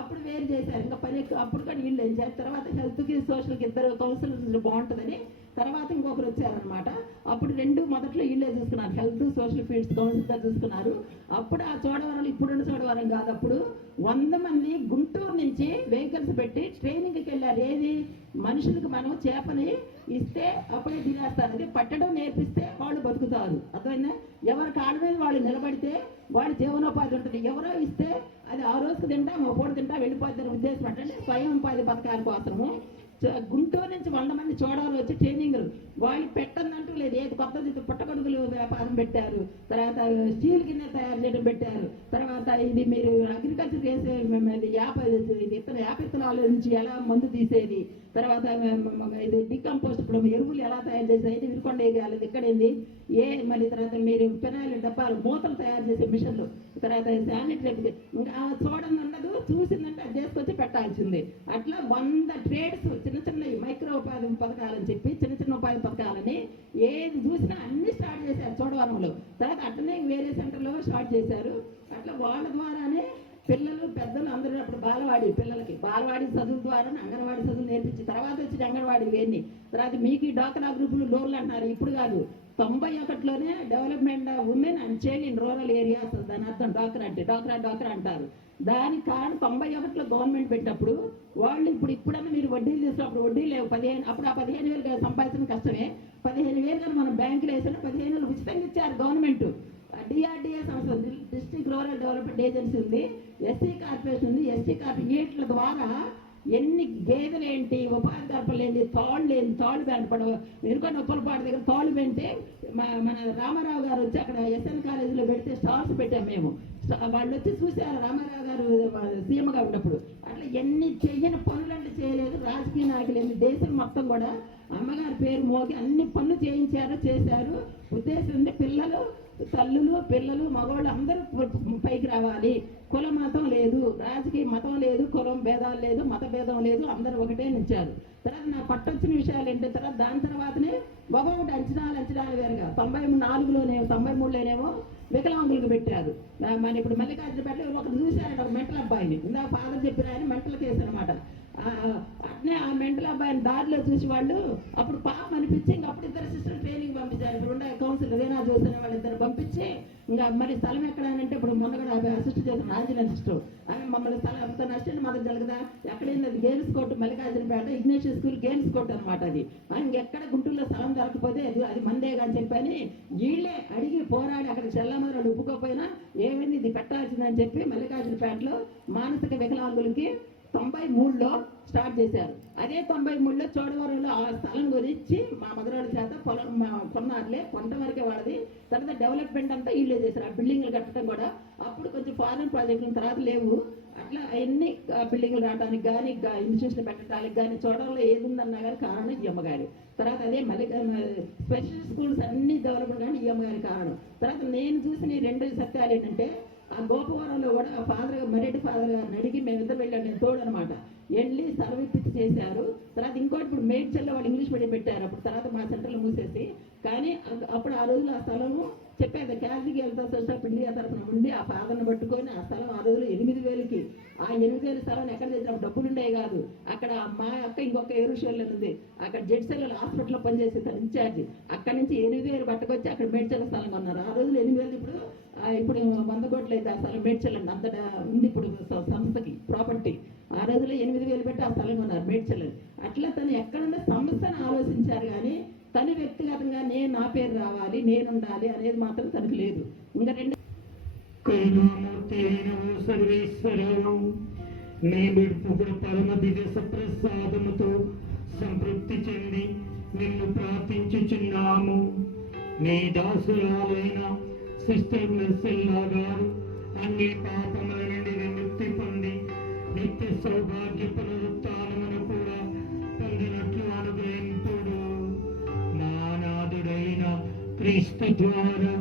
అప్పుడు వేరు చేశారు. ఇంకా పని అప్పుడు కూడా వీళ్ళు ఏం చేశారు. తర్వాత హెల్త్కి సోషల్కి ఇద్దరు కౌన్సిలర్స్ బాగుంటుందని తర్వాత ఇంకొకరు వచ్చారనమాట. అప్పుడు 2 మొదట్లో వీళ్ళే చూసుకున్నారు. హెల్త్ సోషల్ ఫీల్డ్స్ కౌన్సిలర్ చూసుకున్నారు. అప్పుడు ఆ చోడవరం ఇప్పుడున్న చోడవరం కాదు, అప్పుడు 100 మంది గుంటూరు నుంచి వెహికల్స్ పెట్టి ట్రైనింగ్కి వెళ్ళారు. ఏది మనుషులకు మనం చేపని ఇస్తే అప్పుడే తినేస్తారు. అది పట్టడం నేర్పిస్తే వాళ్ళు బతుకుతారు. అర్థమైందా? ఎవరి కాళ్ళ మీద వాళ్ళు నిలబడితే వాళ్ళ జీవనోపాధి ఉంటుంది. ఎవరో ఇస్తే అది ఆ రోజుకు తింటా పూట తింటా వెళ్ళిపోతారు ఉద్దేశం. అంటే స్వయం ఉపాధి పథకాల కోసము గుంటూరు నుంచి 100 మంది చోడాలు వచ్చి ట్రైనింగ్లు వాళ్ళు పెట్టందంటూ లేదు. ఏది కొత్తది పుట్టగొడుగులు వ్యాపారం పెట్టారు. తర్వాత స్టీల్ గిన్నె తయారు చేయడం పెట్టారు. తర్వాత ఇది మీరు అగ్రికల్చర్ చేసే యాపిత్తనాల నుంచి ఎలా మందు తీసేది, తర్వాత ఇది డికంపోస్ట్ ఇప్పుడు ఎరువులు ఎలా తయారు చేసేది వినుకొండ ఏరియాలో ఇక్కడేంది మళ్ళీ తర్వాత మీరు పెనాయిల్ డబ్బాలు మూతలు తయారు చేసే మిషన్లు, తర్వాత శానిటరీ ఇంకా చూడండి ఉండదు, చూసిందంటే అది చేసుకొచ్చి పెట్టాల్సిందే. అట్లా 100 ట్రేడ్స్ చిన్న చిన్న మైక్రో ఉపాధి పథకాలని చెప్పి చిన్న ఉపాధి పథకాలని ఏది చూసినా అన్ని స్టార్ట్ చేశారు చోడవరంలో. తర్వాత అట్లనే వేరే సెంటర్లో స్టార్ట్ చేశారు. అట్లా వాళ్ళ ద్వారానే పిల్లలు పెద్దలు అందరూ అప్పుడు బాలవాడి చదువు ద్వారా అంగన్వాడీ చదువు నేర్పించి తర్వాత వచ్చి అంగన్వాడీ ఇవన్నీ. తర్వాత మీకు ఈ డాక్రా గ్రూపులు లోన్లు అంటున్నారు, ఇప్పుడు కాదు 91లోనే development of women and child in rural areas. దాని అర్థం డాక్రా అంటే డాక్రా అంటారు. దానికి కారణం 91లో గవర్నమెంట్ పెట్టినప్పుడు వాళ్ళు ఇప్పుడన్నా మీరు వడ్డీలు తీసుకున్నప్పుడు వడ్డీ లేవు. 15 అప్పుడు ఆ 15,000 సంపాదించడం కష్టమే. 15,000 కానీ మనం బ్యాంకులో వేసినా 15,000 ఉచితంగా ఇచ్చారు గవర్నమెంట్. డిఆర్డిఏ సంస్థ డిస్ట్రిక్ట్ రూరల్ డెవలప్మెంట్ ఏజెన్సీ ఉంది, ఎస్సీ కార్పొరేషన్ ఉంది. ఎస్సీ కార్పొరేషన్ వీటి ద్వారా ఎన్ని గేదెలు ఏంటి, ఉపాధి కల్పనలు ఏంటి, తాళ్ళు బెంటపడవు ఎందుకంటే ఉప్పలపాడు దగ్గర తాళ్ళు పెంటే మన రామారావు గారు వచ్చి అక్కడ ఎస్ఎన్ కాలేజీలో పెడితే స్టాల్స్ పెట్టాం మేము. వాళ్ళు వచ్చి చూసారు రామారావు గారు సీఎంగా ఉన్నప్పుడు. అట్లా ఎన్ని చెయ్యని పనులంటే చేయలేదు రాజకీయ నాయకులు. ఎన్ని దేశం మొత్తం కూడా అమ్మగారి పేరు మోగి అన్ని పనులు చేశారు. ఉద్దేశం ఉంది పిల్లలు పిల్లలు మగవాళ్ళు అందరూ పైకి రావాలి. కుల మతం లేదు, రాజకీయ మతం లేదు, కులం భేదాలు లేదు, మత భేదం లేదు, అందరూ ఒకటే నిలిచారు. తర్వాత నాకు పట్టొచ్చిన విషయాలు ఏంటి, తర్వాత దాని తర్వాతనే ఒకటి అంచనాలు వేరుగా 93లోనేమో వికలాంగులకు పెట్టారు. మన ఇప్పుడు మల్లికార్జునపేటలో ఒకరు చూశారంట, ఒక మెంటల్ అబ్బాయిని. ఇందా ఫాదర్ చెప్పిన ఆయన మెంటల్ కేసు అనమాట. అట్నే ఆ మెంటల్ అబ్బాయిని దారిలో చూసి వాళ్ళు అప్పుడు పాపం అనిపించి అప్పుడు 2 సిస్టర్ ట్రైనింగ్ పంపించారు. ఇప్పుడు ఉండే కౌన్సిలర్ రీనా చూసిన వాళ్ళిద్దరు పంపించి ఇంకా మరి స్థలం ఎక్కడానంటే ఇప్పుడు మొన్న కూడా అసిస్ట్ చేసిన ఆంజనేయ సిస్టర్ ఆమె మమ్మల్ని స్థలం తన అసిస్టెంట్ మదర్ కదా ఎక్కడైంది అది games court Mallikarjunapeta Ignatius school games court అనమాట. అది ఇంకెక్కడ గుంటూరులో స్థలం దొరకపోతే అది మందేగా అని చెప్పని వీళ్ళే అడిగి పోరాడి అక్కడ చెల్లమదలు ఒప్పుకోకపోయినా ఏమైంది ఇది పెట్టాల్సిందని చెప్పి మల్లికార్జునపేటలో మానసిక వికలాంగులకి 93లో స్టార్ట్ చేశారు. అదే 93లో చోడవరంలో ఆ స్థలం గురించి మా మదరాడు చేత పొలం కొన్నారులే, కొంత వరకే వాళ్ళది. తర్వాత డెవలప్మెంట్ అంతా వీళ్ళే చేశారు. ఆ బిల్డింగ్లు కట్టడం కూడా అప్పుడు కొంచెం ఫారెన్ ప్రాజెక్టుల తర్వాత లేవు. అట్లా ఎన్ని బిల్డింగ్లు రావడానికి కానీ ఇన్స్టిట్యూషన్ పెట్టడానికి కానీ చోడవరంలో ఏది ఉందన్నా కానీ కారణం ఈ అమ్మగారు. తర్వాత అదే స్పెషల్ స్కూల్స్ అన్ని డెవలప్మెంట్ కానీ ఈ అమ్మగారి కారణం. తర్వాత నేను చూసిన 2 సత్యాలు ఏంటంటే ఆ గోపవరంలో కూడా ఆ ఫాదర్ మరెడ్డి ఫాదర్ గారిని అడిగి మేమిద్దరు వెళ్ళాం, నేను తోడు అనమాట. వెళ్ళి సర్వీస్ చేశారు. తర్వాత ఇంకోటి ఇప్పుడు మేడ్చల్లో వాళ్ళు ఇంగ్లీష్ మీడియం పెట్టారు. అప్పుడు తర్వాత మా సెంటర్లో మూసేసి కానీ అప్పుడు ఆ రోజులు ఆ స్థలము చెప్పేది క్యాల్సికి వెళ్తా సోషల్ ఇండియా తరఫున ఉండి ఆ ఫాదర్ని పట్టుకొని ఆ స్థలం ఆ రోజులు 8,000కి ఆ 8,000 స్థలాన్ని ఎక్కడ తెచ్చినప్పుడు డబ్బులు ఉండేవి కాదు. అక్కడ మా అక్క ఇంకొక ఏరుషల్లో ఉంది, అక్కడ జెడ్సెల్ హాస్పిటల్లో పనిచేసే తన ఇన్ఛార్జి. అక్కడ నుంచి 8,000 పట్టుకొచ్చి అక్కడ మేడ్చల్ల స్థలం కొన్నారు. ఆ రోజులు 8,000 ఇప్పుడు 100 కోట్లు అయితే ఆ స్థలం మేడ్చల్లండి అంతటా ఉంది ఇప్పుడు సంస్థకి ప్రాపర్టీ. ఆ రోజుల్లో 8,000 పెట్టి ఆ స్థలం కొన్నారు మేడ్చల్లని. అట్లా తను ఎక్కడున్న సంస్థను ఆలోచించారు కానీ తను వ్యక్తిగతంగా నేను నా పేరు రావాలి, నేనుండాలి అనేది మాత్రం తనకు లేదు. ఇంకా రెండు కరుణామూర్తి అయిన ఓ సర్వేశ్వరను నీ విడుపుడు పరమ దివ్య సప్రసాదముతో సంతృప్తి చెంది నిన్ను ప్రార్థించుచున్నాము. నీ దాసురాలైన సిస్టర్ మెర్సిల్లా గారు అన్ని పాపముల నుండి విముక్తి పొంది నిత్య సౌభాగ్య పునరుత్థానమును కూడా పొందినట్లు అనుగ్రహింపుడు. మా నాథుడైన క్రీస్తు ద్వారా